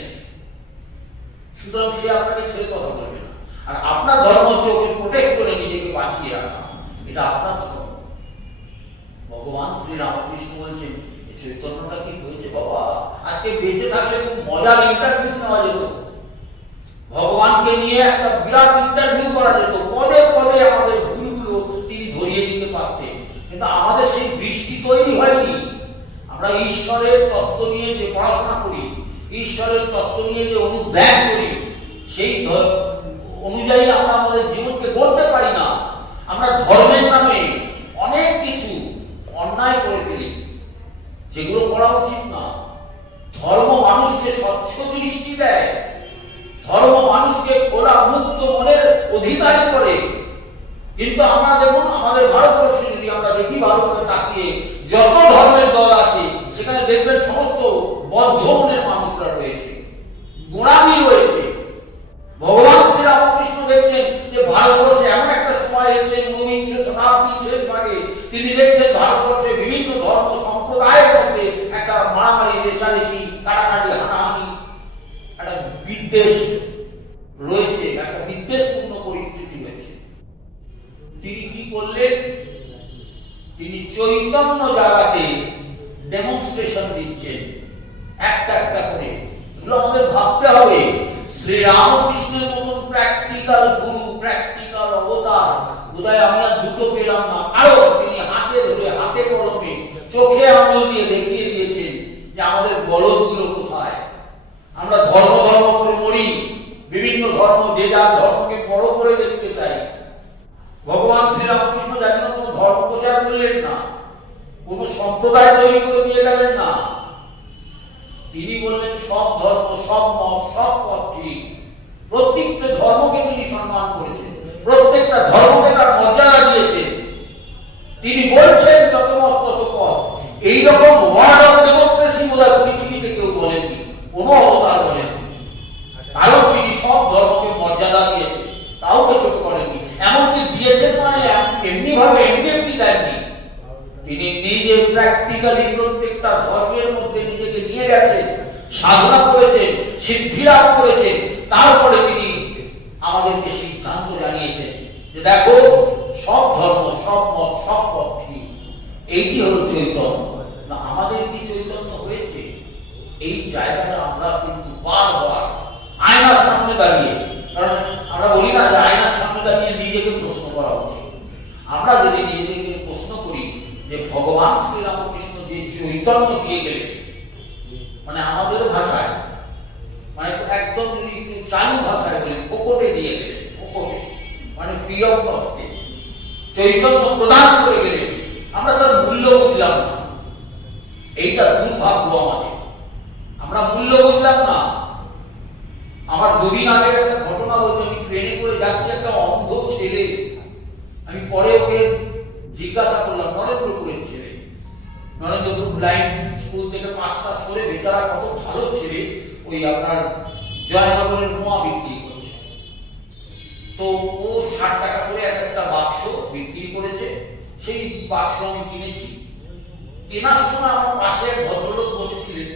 সুতরাং সে আপনাকে ছেড়ে কথা বলবে না। আর আপনার ধর্ম হচ্ছে ওকে প্রোটেক্ট করে নিজেকে বাঁচিয়ে রাখা, এটা আপনার ধর্ম। ভগবান শ্রী রামকৃষ্ণ বলছেন, এই চৈতন্যটা কি হয়েছে বাবা, আজকে বেঁচে থাকলে খুব মজার ইন্টারভিউ নেওয়া যেত, ভগবানকে নিয়ে একটা বিরাট ইন্টারভিউ করা যেত, পদে পদে আমাদের ভুলগুলো তিনি ধরিয়ে দিতে পারতেন। কিন্তু আমাদের সেই দৃষ্টি তৈরি হয়নি। আমরা ঈশ্বরের তত্ত্ব নিয়ে যে পড়াশোনা করি, ঈশ্বরের তত্ত্ব নিয়ে যে অনুধ্যান করি, সেই অনুযায়ী আমরা আমাদের জীবনকে গড়তে পারি না। আমরা ধর্মের নামে অনেক কিছু অন্যায় করে ফেলি, যেগুলো করা উচিত না। ধর্ম মানুষকে স্বচ্ছ দৃষ্টি দেয়, ধর্ম মানুষকে খোলা মুক্ত মনের অধিকারী করে। কিন্তু আমরা দেখুন, আমাদের ভারতবর্ষে যদি আমরা দেখি, ভারতকে তাকিয়ে যত ধর্মের দল আছে, সেখানে দেখবেন সমস্ত বদ্ধ মনের মানুষরা রয়েছে, গোড়ামি রয়েছে। ভগবান শ্রী রামকৃষ্ণ দেখছেন যে ভারতবর্ষে এমন একটা সময় এসেছে, 19শ শতাব্দীর শেষ ভাগে, তিনি দেখছেন ভারতবর্ষে বিভিন্ন ধর্ম সম্প্রদায়ের মধ্যে একটা মারামারি, রেষারেষি, কাটাকাটি, হানাহানি, একটা বিদ্বেষ রয়েছে, একটা বিদ্বেষপূর্ণ পরিস্থিতি রয়েছে। তিনি কি করলেন? তিনি চৈতন্য জাগাতে ডেমনস্ট্রেশন দিচ্ছেন, একটা একটা করে। এগুলো আমাদের ভাবতে হবে। শ্রীরামকৃষ্ণের মতন প্র্যাকটিক্যাল গুরু, প্র্যাকটিক্যাল অবতার বোধহয় আমরা দুটো পেলাম না। আরো তিনি হাতে ধরে, হাতে কলমে, চোখে আঙুল দিয়ে দেখিয়ে দিয়েছেন যে আমাদের বলদগুলো কোথায়। আমরা ধর্ম ধর্ম করে মরি, বিভিন্ন ধর্ম, যে যার ধর্মকে বড় করে দেখতে চাই। ভগবান শ্রীরামকৃষ্ণ জানি না কোনো ধর্ম প্রচার করলেন না, কোন সম্প্রদায় তৈরি করে দিয়ে গেলেন না। তিনি বললেন সব ধর্ম, সব মত, সব পথ ঠিক। প্রত্যেকটা ধর্মকে তিনি সম্মান করেছেন, প্রত্যেকটা ধর্মকে তার মর্যাদা দিয়েছেন। তিনি বলছেন যত মত তত পথ। এইরকম ওয়ার্ড অফ ডেমোক্রেসি বোধহয় পৃথিবীতে কেউ বলেননি, কোনো অবতার বলেননি। কারণ তিনি সব ধর্মকে মর্যাদা দিয়েছেন, কাউকে ছোট করেননি। এমনকি দিয়েছেন মানে এমন কাউকে এমনি এমনি দেননি, তিনি নিজে প্র্যাকটিক্যালি প্রত্যেকটা ধর্মের মধ্যে নিজেকে নিয়ে গেছেন, সাধনা করেছেন, সিদ্ধি লাভ করেছেন। তারপরে তিনি আমাদেরকে সিদ্ধান্ত জানিয়েছেন যে দেখো, সব ধর্ম, সব মত, সব পথই এইটি হলো চৈতন্য। না, আমাদের কি চৈতন্য হয়েছে? এই জায়গাটা আমরা কিন্তু বারবার আয়নার সামনে দাঁড়িয়ে, কারণ আমরা বলি না যে আয়নার সামনে দাঁড়িয়ে নিজেকে প্রশ্ন করা উচিত। আমরা যদি নিজেদেরকে প্রশ্ন করি যে ভগবান শ্রীরামকৃষ্ণ যে চৈতন্য দিয়ে গেলেন, মানে আমাদের ভাষায়, মানে একদম যদি একটু চালু ভাষায় বলি, ফোকটে দিয়ে গেলেন, ফোকটে মানে ফ্রি অফ কস্টে চৈতন্য প্রদান করে গেলেন, আমরা তার মূল্য বুঝলাম না। এইটা দুর্ভাগ্য আমাদের, আমরা মূল্য বুঝলাম না। আমার দুদিন আগে একটা ঘটনা বলছে, আমি ট্রেনে করে যাচ্ছি, একটা অন্ধ ছেলে, আমি পরে ওকে জিজ্ঞাসা করলাম, নরেন্দ্রপুরের ছেলে, নরেন্দ্রপুর ব্লাইন্ড স্কুল থেকে পাস টাস করে বেচারা কত ভালো ছেলে, ওই আপনার জয়নগরের মোয়া বিক্রি করছে। তো ও 60 টাকা করে একটা বাক্স বিক্রি করেছে, সেই বাক্স আমি কিনেছি। কেনার সময় আমার পাশে এক ভদ্রলোক বসেছিলেন,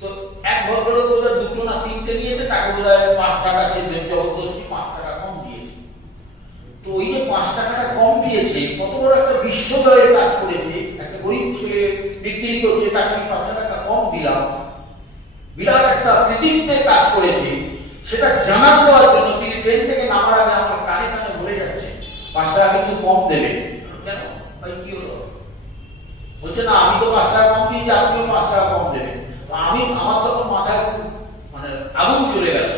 তো এক ভদ্রলোক বোধহয় 2 না 3টে নিয়েছে, তাকে বোধহয় 5 টাকা সে জবরদস্তি 5 টাকা কম দিয়েছে। তো ওই যে 5 টাকাটা কম দিয়েছে, কত বড় একটা বিশ্বজয়ের কাজ করেছে। একটা গরিব ছেলে বিক্রি করছে, তাকে আমি 5 টাকা কম দিলাম, বিরাট একটা কৃতিত্বের কাজ করেছে। সেটা জানান দেওয়ার জন্য তিনি ট্রেন থেকে নামার আগে আমার কানে কানে বলে যাচ্ছে 5 টাকা কিন্তু কম দেবেন। কেন ভাই, কি হলো? বলছে না, আমি তো 5 টাকা কম দিয়েছি, আপনিও 5 টাকা কম দেবেন। আমার তখন মাথায় মানে আগুন চলে গেল।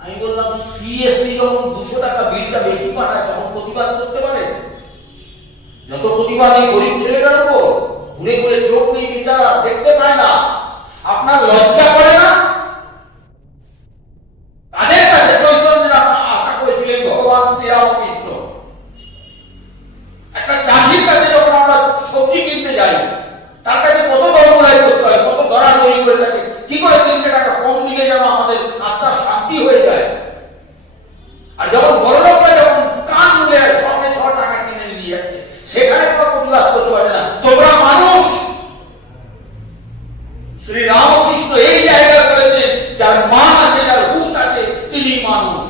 আমি বললাম, সিএসসি যখন 200 টাকা বিলটা বেশি পাঠায়, তখন প্রতিবাদ করতে পারে? যত প্রতিবাদ এই গরিব ছেলেটার উপর, ঘুরে ঘুরে চোখ নেই বিচারা, দেখতে পায় না, আপনার লজ্জা করে না? তাদের কাছে চৈতন্যের আশা করেছিলেন ভগবান শ্রীরামকৃষ্ণ। একটা চাষির কাছে যখন আমরা সবজি কিনতে যাই, তার কাছে কত দরদারি করতে হয়, কত দরাদরি করে থাকে, কি করে 3 টাকা কম দিলে যেন আমাদের আত্মার শান্তি হয়ে যায়। আর যখন বড় লোকরা যখন কান মুলে 6 টাকা কিনে নিয়ে যাচ্ছে, সেখানে কোনো প্রতিবাদ করতে পারে না। তোমরা মানুষ। শ্রী রামকৃষ্ণ এই জায়গা করেছেন, যার মান আছে, যার হুঁশ আছে, তিনি মানুষ।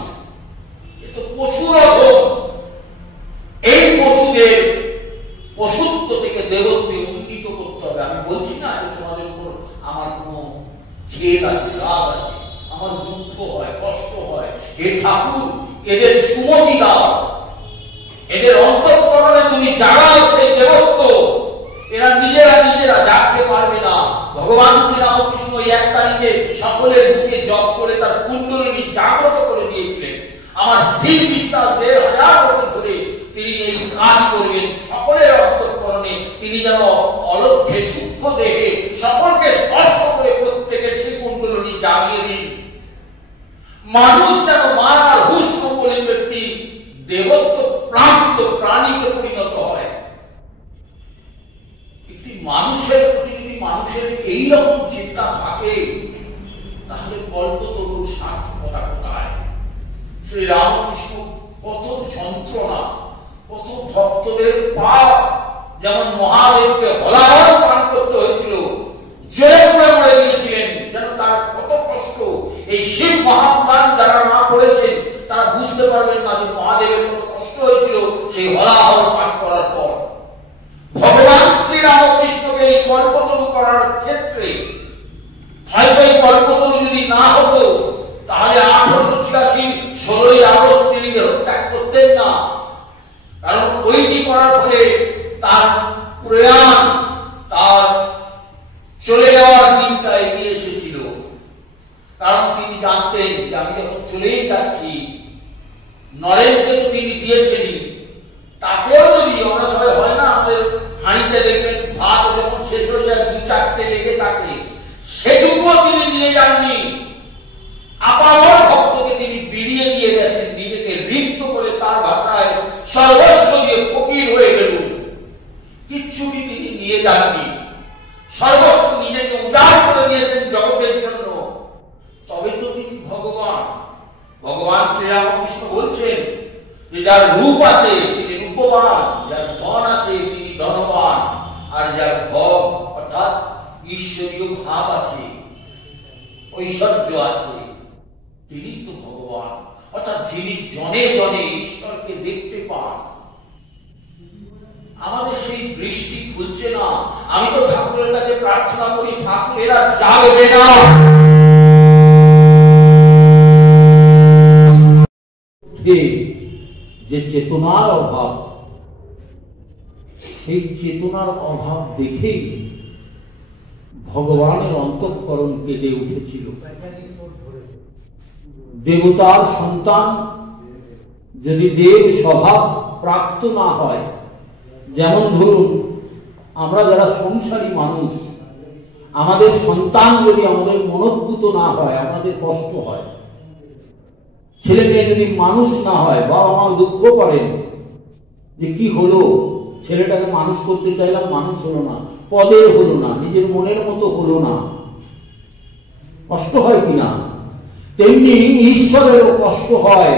এ তো পশুর অধম। এই পশুদের পশুত্ব থেকে দেবত্বে উন্নীত করতে হবে। আমি বলছি না যে তোমাদের উপর আমার কোন খেদ আছে, রাগ আছে, আমার দুঃখ হয়, কষ্ট হয়। হে ঠাকুর, এদের সুমতি দাও, এদের অন্তঃকরণে তুমি জাগাও সেই দেবত্ব। এরা নিজেরা জাগতে পারবে না। ভগবান শ্রীরামকৃষ্ণ ওই 1 তারিখে সকলের মুখে জপ করে তার কুণ্ডলিনী জাগ্রত করে দিয়েছিলেন। আমার স্থির বিশ্বাস 1000 বছর ধরে তিনি এই কাজ করবেন। সকলের অন্তঃকরণে তিনি যেন অলক্ষ্যে সূক্ষ্ম দেহে সকলকে স্পর্শ করে প্রত্যেকের সেই কুণ্ডলিনী জাগিয়ে দিন। মানুষ যেন মারার হুঁশ বলে ব্যক্তি দেবত্ব প্রাপ্ত প্রাণীকে পরিণত হয়। একটি মানুষের প্রতি যদি মানুষের এইরকম চিন্তা থাকে, তাহলে কল্পতরুর সার্থকতা কোথায়? শ্রী রামকৃষ্ণ কত যন্ত্রণা, কত ভক্তদের পাপ, যেমন মহাদেবকে হলাহল পান করতে হয়েছিল, জোরে পড়ে মরে গিয়েছিলেন, যেন তার কত কষ্ট। এই শিব মহাপ্রাণ যারা না পড়েছেন, তারা বুঝতে পারবেন না যে মহাদেবের কত কষ্ট হয়েছিল সেই হলাহল পান করার পর। ভগবান শ্রীরামকৃষ্ণকে এই কল্পতরু করার ক্ষেত্রে হয়তো এই কল্পতরু যদি না হতো, তাহলে 1886 16ই আগস্ট তিনি দেহত্যাগ করতেন না। কারণ ওইটি করার ফলে তার প্রয়াণ, তার চলে যাওয়ার দিনটা এগিয়ে এসেছিল। কারণ তিনি জানতেন যে আমি যখন চলেই যাচ্ছি, নরেনকে তো তিনি দিয়েছেনই, তাতেও যদি আমরা সবাই হয় না, আমাদের হাঁড়িতে দেখবেন ভাত যখন শেষ হয়ে যায় 2-4টে লেগে থাকে, সেটুকুও তিনি নিয়ে যাননি। আপামর ভক্তকে তিনি বিলিয়ে দিয়ে গেছেন, নিজেকে রিক্ত করে, তার ভাষায় সর্বস্ব দিয়ে ফকির হয়ে গেলেন। কিচ্ছুটি তিনি নিয়ে যাননি, সর্বস্ব নিজেকে উজাড় করে দিয়েছেন জগতের জন্য। তবে তো তিনি ভগবান। ভগবান শ্রীরামকৃষ্ণ বলছেন যে যার রূপ আছে তিনি রূপবান, যার যার ধন আছে তিনি ধনবান, আর যার ভব অর্থাৎ ঈশ্বরীয় ভাব আছে, ঐশ্বর্য আছে, তিনি তো ভগবান। অর্থাৎ যিনি জনে জনে ঈশ্বরকে দেখতে পান। আমাদের সেই দৃষ্টি খুলছে না। আমি তো ঠাকুরের কাছে প্রার্থনা করি, ঠাকুর এরা জাগবে না। যে চেতনার অভাব, সেই চেতনার অভাব দেখেই ভগবানের অন্তঃকরণ কেঁদে উঠেছিল। দেবতার সন্তান যদি দেব স্বভাব প্রাপ্ত না হয়, যেমন ধরুন আমরা যারা সংসারী মানুষ, আমাদের সন্তান যদি আমাদের মনোদ্ভূত না হয় আমাদের কষ্ট হয়। ছেলে মেয়ে যদি মানুষ না হয়, বাবা মা দুঃখ করেন যে কি হলো, ছেলেটাকে মানুষ করতে চাইলাম মানুষ হলো না, পদের হলো না, নিজের মনের মতো হলো না, কষ্ট হয় কিনা? তেমনি ঈশ্বরেরও কষ্ট হয়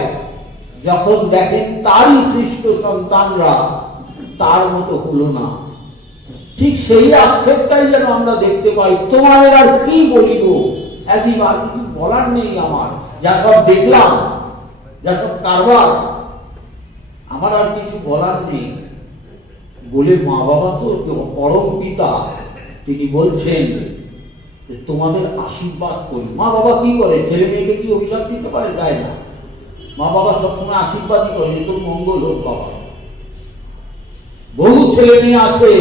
যখন দেখেন তারই সৃষ্ট সন্তানরা তার মতো হলো না। ঠিক সেই আক্ষেপটাই যেন আমরা দেখতে পাই। তোমার আর কি বলিব, এবার কিছু বলার নেই আমার, যা সব দেখলাম, যা সব কারবার, আমার আর কিছু বলার নেই বলে মা বাবা তো পরম পিতা, তিনি বলছেন যে তোমাদের আশীর্বাদ করি। মা বাবা কি করে? ছেলে মেয়েকে কি অভিশাপ দিতে পারে? যায় না। মা বাবা সবসময় আশীর্বাদই করে যে তোর মঙ্গল হোক বাবা। বহু ছেলে মেয়ে আছে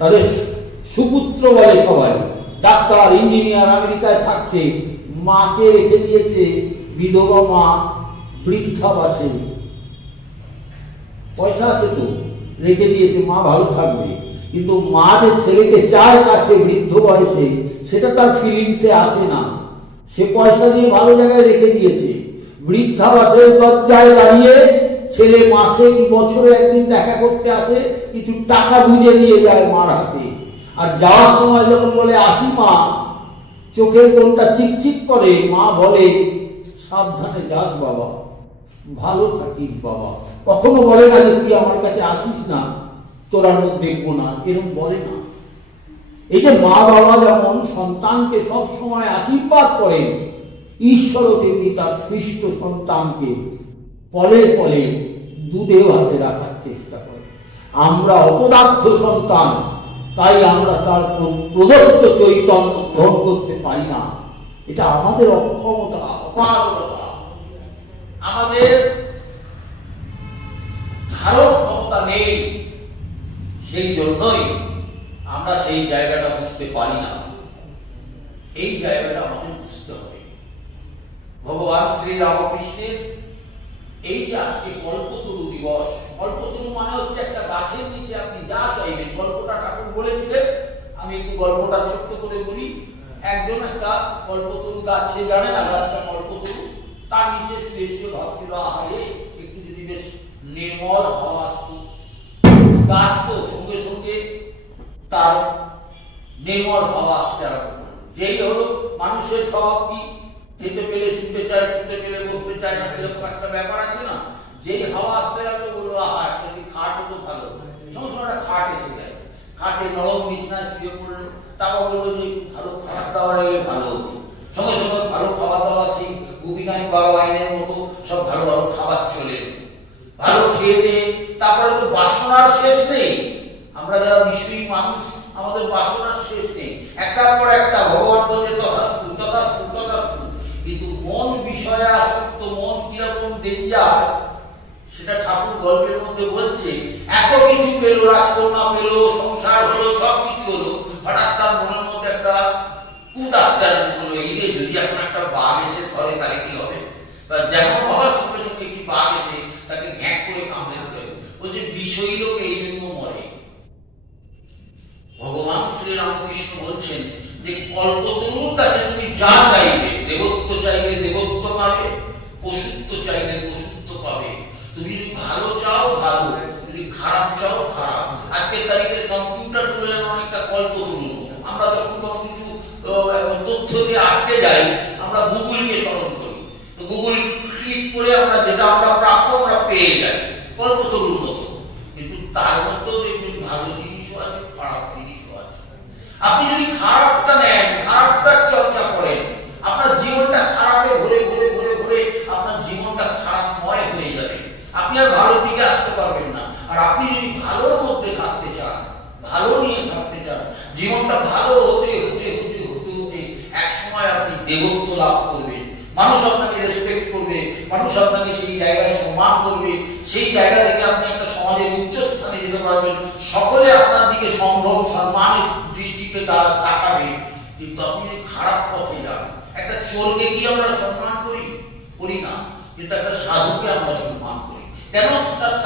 তাদের সুপুত্র বলে সবাই, ডাক্তার ইঞ্জিনিয়ার আমেরিকায় থাকছে, মাকে রেখে দিয়েছে বিধবা মা বৃদ্ধাবাসে। পয়সা আছে তো, রেখে দিয়েছে, মা ভালো থাকবে। কিন্তু মা যে ছেলেকে চায় কাছে বৃদ্ধ বয়সে, সেটা তার ফিলিংসে আসে না। সে পয়সা দিয়ে ভালো জায়গায় রেখে দিয়েছে, বৃদ্ধাবাসের দরজায় দাঁড়িয়ে ছেলে মাসে কি বছরে একদিন দেখা করতে আসে, কিছু টাকা বুঝে দিয়ে যায় মার হাতে। আর যাওয়ার সময় যখন বলে আসি মা, চোখের কোনটা চিকচিক করে, মা বলে সাবধানে যাস বাবা, ভালো থাকিস বাবা। কখনো বলে না যে তুই আমার কাছে আসিস না, তোর আর মুখ দেখবো না, এরকম বলে না। এই যে মা বাবা যেমন সন্তানকে সব সময় আশীর্বাদ করেন, ঈশ্বরও তেমনি তার সৃষ্ট সন্তানকে পলে পলে দুধেও হাতে রাখার চেষ্টা করে। আমরা অপদার্থ সন্তান, তাই আমরা তার প্রদত্ত চৈতন্য গ্রহণ করতে পারি না। এটা আমাদের অক্ষমতা, অপারগতা, আমাদের ধারণ ক্ষমতা নেই। সেই জন্যই আমরা সেই জায়গাটা বুঝতে পারি না। এই জায়গাটা আমাদের বুঝতে হবে। ভগবান শ্রী রামকৃষ্ণের এই যে আজকে কল্পতরু দিবস, কল্পতরু মানে হচ্ছে একটা গাছের নিচে আপনি যা চাইবেন। গল্পটা ঠাকুর বলেছিলেন, আমি একটু গল্পটা ছোট্ট করে বলি। একজন একটা কল্পতরু গাছ, সে জানে না গাছটা কল্পতরু, তার নিচে শ্রেষ্ঠ ভাবছিল আহারে একটু যদি বেশ নির্মল হাওয়া আসতো। গাছ তো সঙ্গে সঙ্গে তার নির্মল হাওয়া আসতে আরম্ভ করল। যেই হলো মানুষের স্বভাব কি, খেতে পেলে শুনতে চায়, শুনতে পেলে বসতে চায় না, এরকম একটা ব্যাপার আছে না। যেই হাওয়া আসতে লাগলো বললো আহা একটা খাট হতো ভালো, সঙ্গে সঙ্গে একটা খাট এসে গেল, খাটে নরম বিছানায় শুয়ে পড়লো। তারপর বললো যে ভালো খাবার দাবার এলে ভালো হতো, সঙ্গে সঙ্গে ভালো খাবার দাবার, সেই গোপীকান্ত বাবা আইনের মতো সব ভালো ভালো খাবার চলে ভালো খেয়ে দিয়ে। তারপরে তো বাসনার শেষ নেই। আমরা যারা বিষয়ী মানুষ, আমাদের বাসনার শেষ নেই, একটার পর একটা ভগবান বলছে তথাস্তু তথাস্তু তথাস্তু। কিন্তু মন বিষয়ে আসক্ত মন কিরকম ডেঞ্জার, সেটা ঠাকুর গল্পের মধ্যে বলছে। এত কিছু পেলো, রাজকন্যা পেলো, সংসার হলো, সবকিছু হলো, হঠাৎ তার মনের মধ্যে একটা কুদাচার হলো, এই রে যদি এখন একটা বাঘ এসে ধরে তাহলে কি হবে। যেমন হওয়ার সঙ্গে সঙ্গে কি বাঘ এসে তাকে ঘ্যাঁক করে কামড়ে ধরে। বলছে বিষয়ী লোক এই জন্য মরে। ভগবান শ্রী রামকৃষ্ণ বলছেন যে কল্পতরুর কাছে তুমি যা চাইবে, দেবত্ব চাইলে দেবত্ব পাবে, পশুত্ব চাইলে পশুত্ব পাবে। তুমি যদি ভালো চাও ভালো, যদি খারাপ চাও খারাপ। আজকের তারিখে কম্পিউটার গুলো অনেকটা কল্পতরু। আমরা যখন কোনো কিছু তথ্য দিয়ে আটকে যাই, আমরা গুগলকে স্মরণ করি, গুগল ক্লিক করে আমরা যেটা আমরা প্রাপ্য আমরা পেয়ে যাই। কল্পতরুর কিন্তু তার মধ্যেও দেখবেন ভালো জিনিসও আছে, খারাপ জিনিসও আছে। আপনি যদি খারাপটা নেন, খারাপটার চর্চা করেন, আপনার জীবনটা খারাপে ভরে ভরে ভরে ভরে আপনার জীবনটা খারাপময় হয়ে যাবে। আপনি আর ভালোর দিকে আসতে পারবেন না। আর আপনি যদি ভালোর মধ্যে থাকতে চান, ভালো নিয়ে থাকতে চান, জীবনটা ভালো হতে হতে হতে হতে হতে এক সময় আপনি দেবত্ব লাভ করবেন। মানুষ আপনাকে রেসপেক্ট করবে, মানুষ আপনাকে সেই জায়গায় সম্মান করবে, সেই জায়গা থেকে আপনি একটা সমাজের উচ্চ স্থানে যেতে পারবেন। সকলে আপনার দিকে সম্ভ্রম সম্মানের দৃষ্টিতে তারা তাকাবে। কিন্তু আপনি যদি খারাপ পথে যান, একটা চোরকে কি আমরা সম্মান করি? করি না। কিন্তু একটা সাধুকে আমরা সম্মান করি। কেন?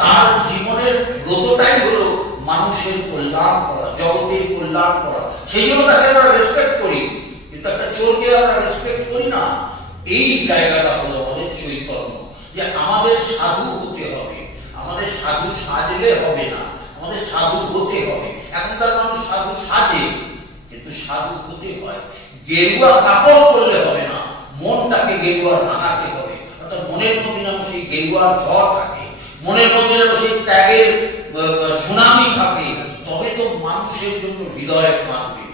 তার জীবনের ব্রতটাই হলো মানুষের কল্যাণ করা, জগতের কল্যাণ করা। সেই জন্য তাকে আমরা রেসপেক্ট করি। কিন্তু একটা চোরকে আমরা রেসপেক্ট করি না। এই জায়গাটা হলো আমাদের চৈতন্য, যে আমাদের সাধু হতে হবে। আমাদের সাধু সাজলে হবে না, আমাদের সাধু হতে হবে। এখনকার মানুষ সাধু সাজে, কিন্তু সাধু হতে হয়। গেরুয়া কাপড় করলে হবে না, মনটাকে গেরুয়া রাঙাতে হবে। অর্থাৎ মনের মধ্যে যেন সেই গেরুয়ার ঝড় থাকে, মনের মধ্যে যেন সেই ত্যাগের সুনামি থাকে, তবে তো মানুষের জন্য হৃদয় কাঁদবে।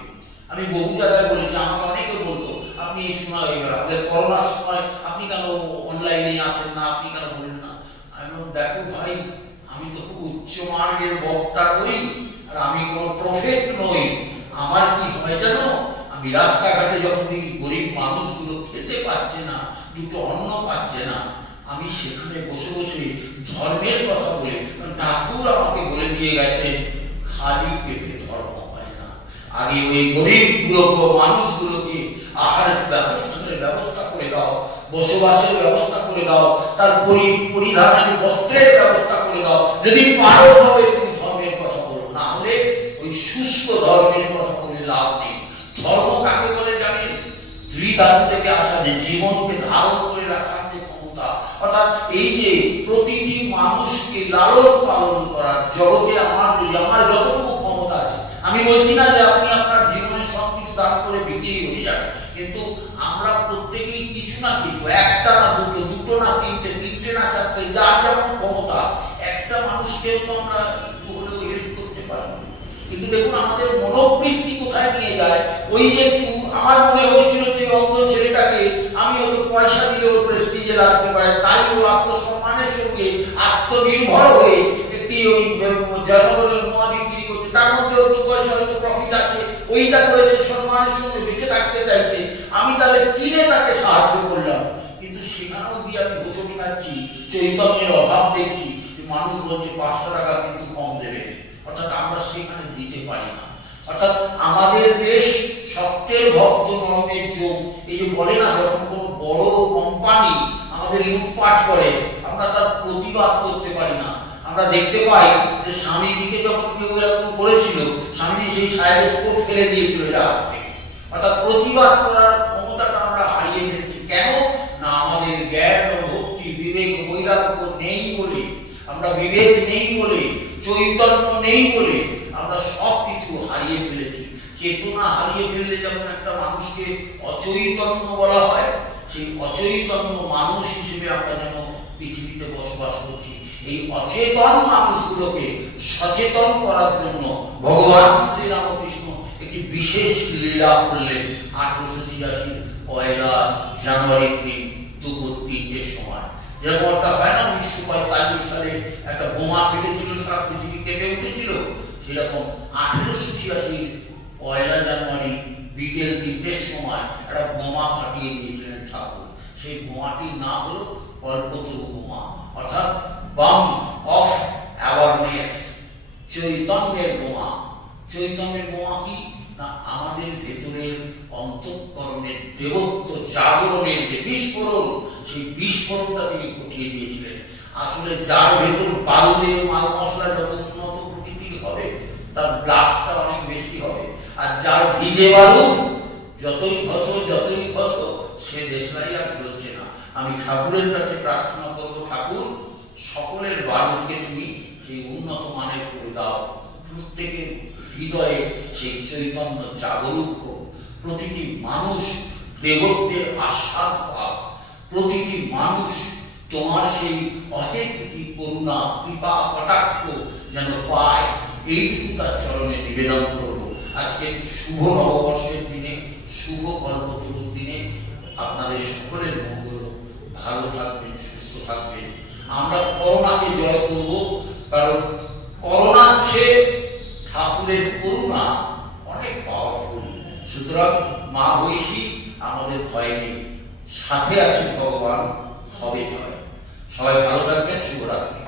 আমি বহু জায়গায় বলেছি, আমাকে অনেকে বলতো, আপনি এই সময় আপনাদের করোনার সময় আপনি কেন অনলাইনে আসেন না, আপনি কেন বলেন না? আমি বললাম, দেখো ভাই, আমি তো খুব উচ্চ মার্গের বক্তা করি, আর আমি কোনো প্রফেট নই। আমার কি হয় জানো, আমি রাস্তাঘাটে যখন দেখি গরিব মানুষগুলো খেতে পাচ্ছে না, দুটো অন্ন পাচ্ছে না, আমি সেখানে বসে বসে ধর্মের কথা বলি। ঠাকুর আমাকে বলে দিয়ে গেছে, খালি পেটে ধর্ম হয় না। আগে ওই গরিব মানুষগুলোকে আহারের ব্যবস্থা করে দাও, বসবাসের ব্যবস্থা করে দাও, তার পরিধানের বস্ত্রের ব্যবস্থা করে দাও। যদি পারো তবে তুমি ধর্মের কথা বলো, না হলে ওই শুষ্ক ধর্মের কথা বলে লাভ নেই। ধর্ম কাকে বলে জানেন? হৃদয় থেকে আসা, যে জীবনকে ধারণ করে রাখার যে ক্ষমতা। অর্থাৎ এই যে প্রতিটি মানুষকে লালন পালন করার জগতে আমার যতটুকু ক্ষমতা আছে, আমি বলছি না যে আপনি আপনার জীবনের সবকিছু দান করে বিক্রি হয়ে যাবে, কিন্তু আমরা প্রত্যেকেই কিছু না কিছু, একটা না দুটো, দুটো না তিনটে, তিনটে না চারটে, যার যেমন ক্ষমতা, একটা মানুষকেও তো আমরা একটু হলেও হেল্প করতে পারবো। কিন্তু দেখুন আমাদের মনোবৃত্তি কোথায় নিয়ে যায়। ওই যে আমার মনে হয়েছিল যে অন্ধ ছেলেটাকে আমি ওকে পয়সা দিলে ওর প্রেস্টিজে লাগতে পারে, তাই ও আত্মসম্মানের সঙ্গে আত্মনির্ভর হয়ে একটি ওই জনগণের মোয়া বিক্রি করছে। তার মধ্যে ও 2 পয়সা হয়তো প্রফিট আছে, ওইটা করেছে, সম্মানের সঙ্গে বেঁচে থাকতে চাইছে। আমি তাহলে কিনে তাকে সাহায্য করলাম, কিন্তু সেখানেও গিয়ে আমি হোঁচট খাচ্ছি, চৈতন্যের অভাব দেখছি। মানুষ বলছে 500 টাকা কিন্তু কম দেবে, অর্থাৎ আমরা সেখানে দিতে পারি না। অর্থাৎ আমাদের দেশ সত্যের ভক্ত নরমের যোগ। এই যে বলে না, যখন কোন বড় কোম্পানি আমাদের লুটপাট করে, আমরা তার প্রতিবাদ করতে পারি না। আমরা দেখতে পাই যে স্বামীজিকে যখন কেউ এরকম করেছিল, স্বামীজি সেই সাহেবের উপর ফেলে দিয়েছিল জাহাজ থেকে। অর্থাৎ প্রতিবাদ করার ক্ষমতাটা আমরা হারিয়ে ফেলছি। কেন না? আমাদের জ্ঞান ও ভক্তি, বিবেক, বৈরাগ্য নেই বলে, আমরা বিবেক নেই বলে, চৈতন্য নেই বলে আমরা সবকিছু হারিয়ে ফেলেছি। চেতনা হারিয়ে ফেললে যেমন একটা মানুষকে অচৈতন্য বলা হয়, সেই অচৈতন্য মানুষ হিসেবে আমরা যেন পৃথিবীতে বসবাস করছি। এই অচেতন মানুষগুলোকে সচেতন করার জন্য ভগবান শ্রীরামকৃষ্ণ একটি বিশেষ লীলা করলেন 1886 পয়লা জানুয়ারির দিন দুপুর 3টের সময়। যেরকমটা হয় না, 1945 সালে একটা বোমা ফেটেছিল, সারা পৃথিবী কেঁপে উঠেছিল, সেরকম 1886 পয়লা জানুয়ারি বিকেল 3টের সময় একটা বোমা ফাটিয়ে দিয়েছিলেন ঠাকুর। সেই বোমাটির নাম হলো কল্পতরু বোমা, অর্থাৎ বাম অফ অ্যাওয়ারনেস, চৈতন্যের বোমা। চৈতন্যের বোমা কি না? আমাদের ভেতরের অন্তঃকরণের দেবত্ব জাগরণের যে বিস্ফোরণ, সেই বিস্ফোরণটা তিনি ঘটিয়ে দিয়েছিলেন। আসলে যার ভেতর বারুদের মাল মশলা যত উন্নত প্রকৃতির হবে, তার ব্লাস্টটা অনেক বেশি হবে। আর যার ভিজে বারুদ, যতই ঘষো সে দেশলাই আর চলছে না। আমি ঠাকুরের কাছে প্রার্থনা করব, ঠাকুর সকলের বারুদকে তুমি সেই উন্নত মানের করে দাও, প্রত্যেকের হৃদয়ে সেই চৈতন্য জাগরুক হোক, প্রতিটি মানুষ দেবত্বের আস্বাদ পাক, প্রতিটি মানুষ তোমার সেই অহেতুকী করুণা, কৃপা, কটাক্ষ যেন পায়, এইটুকু তার চরণে নিবেদন করব। আজকে শুভ নববর্ষের দিনে, শুভ কল্পতরুর দিনে আপনাদের সকলের মঙ্গল, ভালো থাকবেন, সুস্থ থাকবেন। আমরা করোনাকে জয় করব, কারণ করোনার চেয়ে ঠাকুরের করুণা অনেক পাওয়ারফুল। সুতরাং মা বৈশী আমাদের ভয় নেই, সাথে আছে ভগবান, হবে জয়। সবাই ভালো থাকবেন, শুভরাত্রি।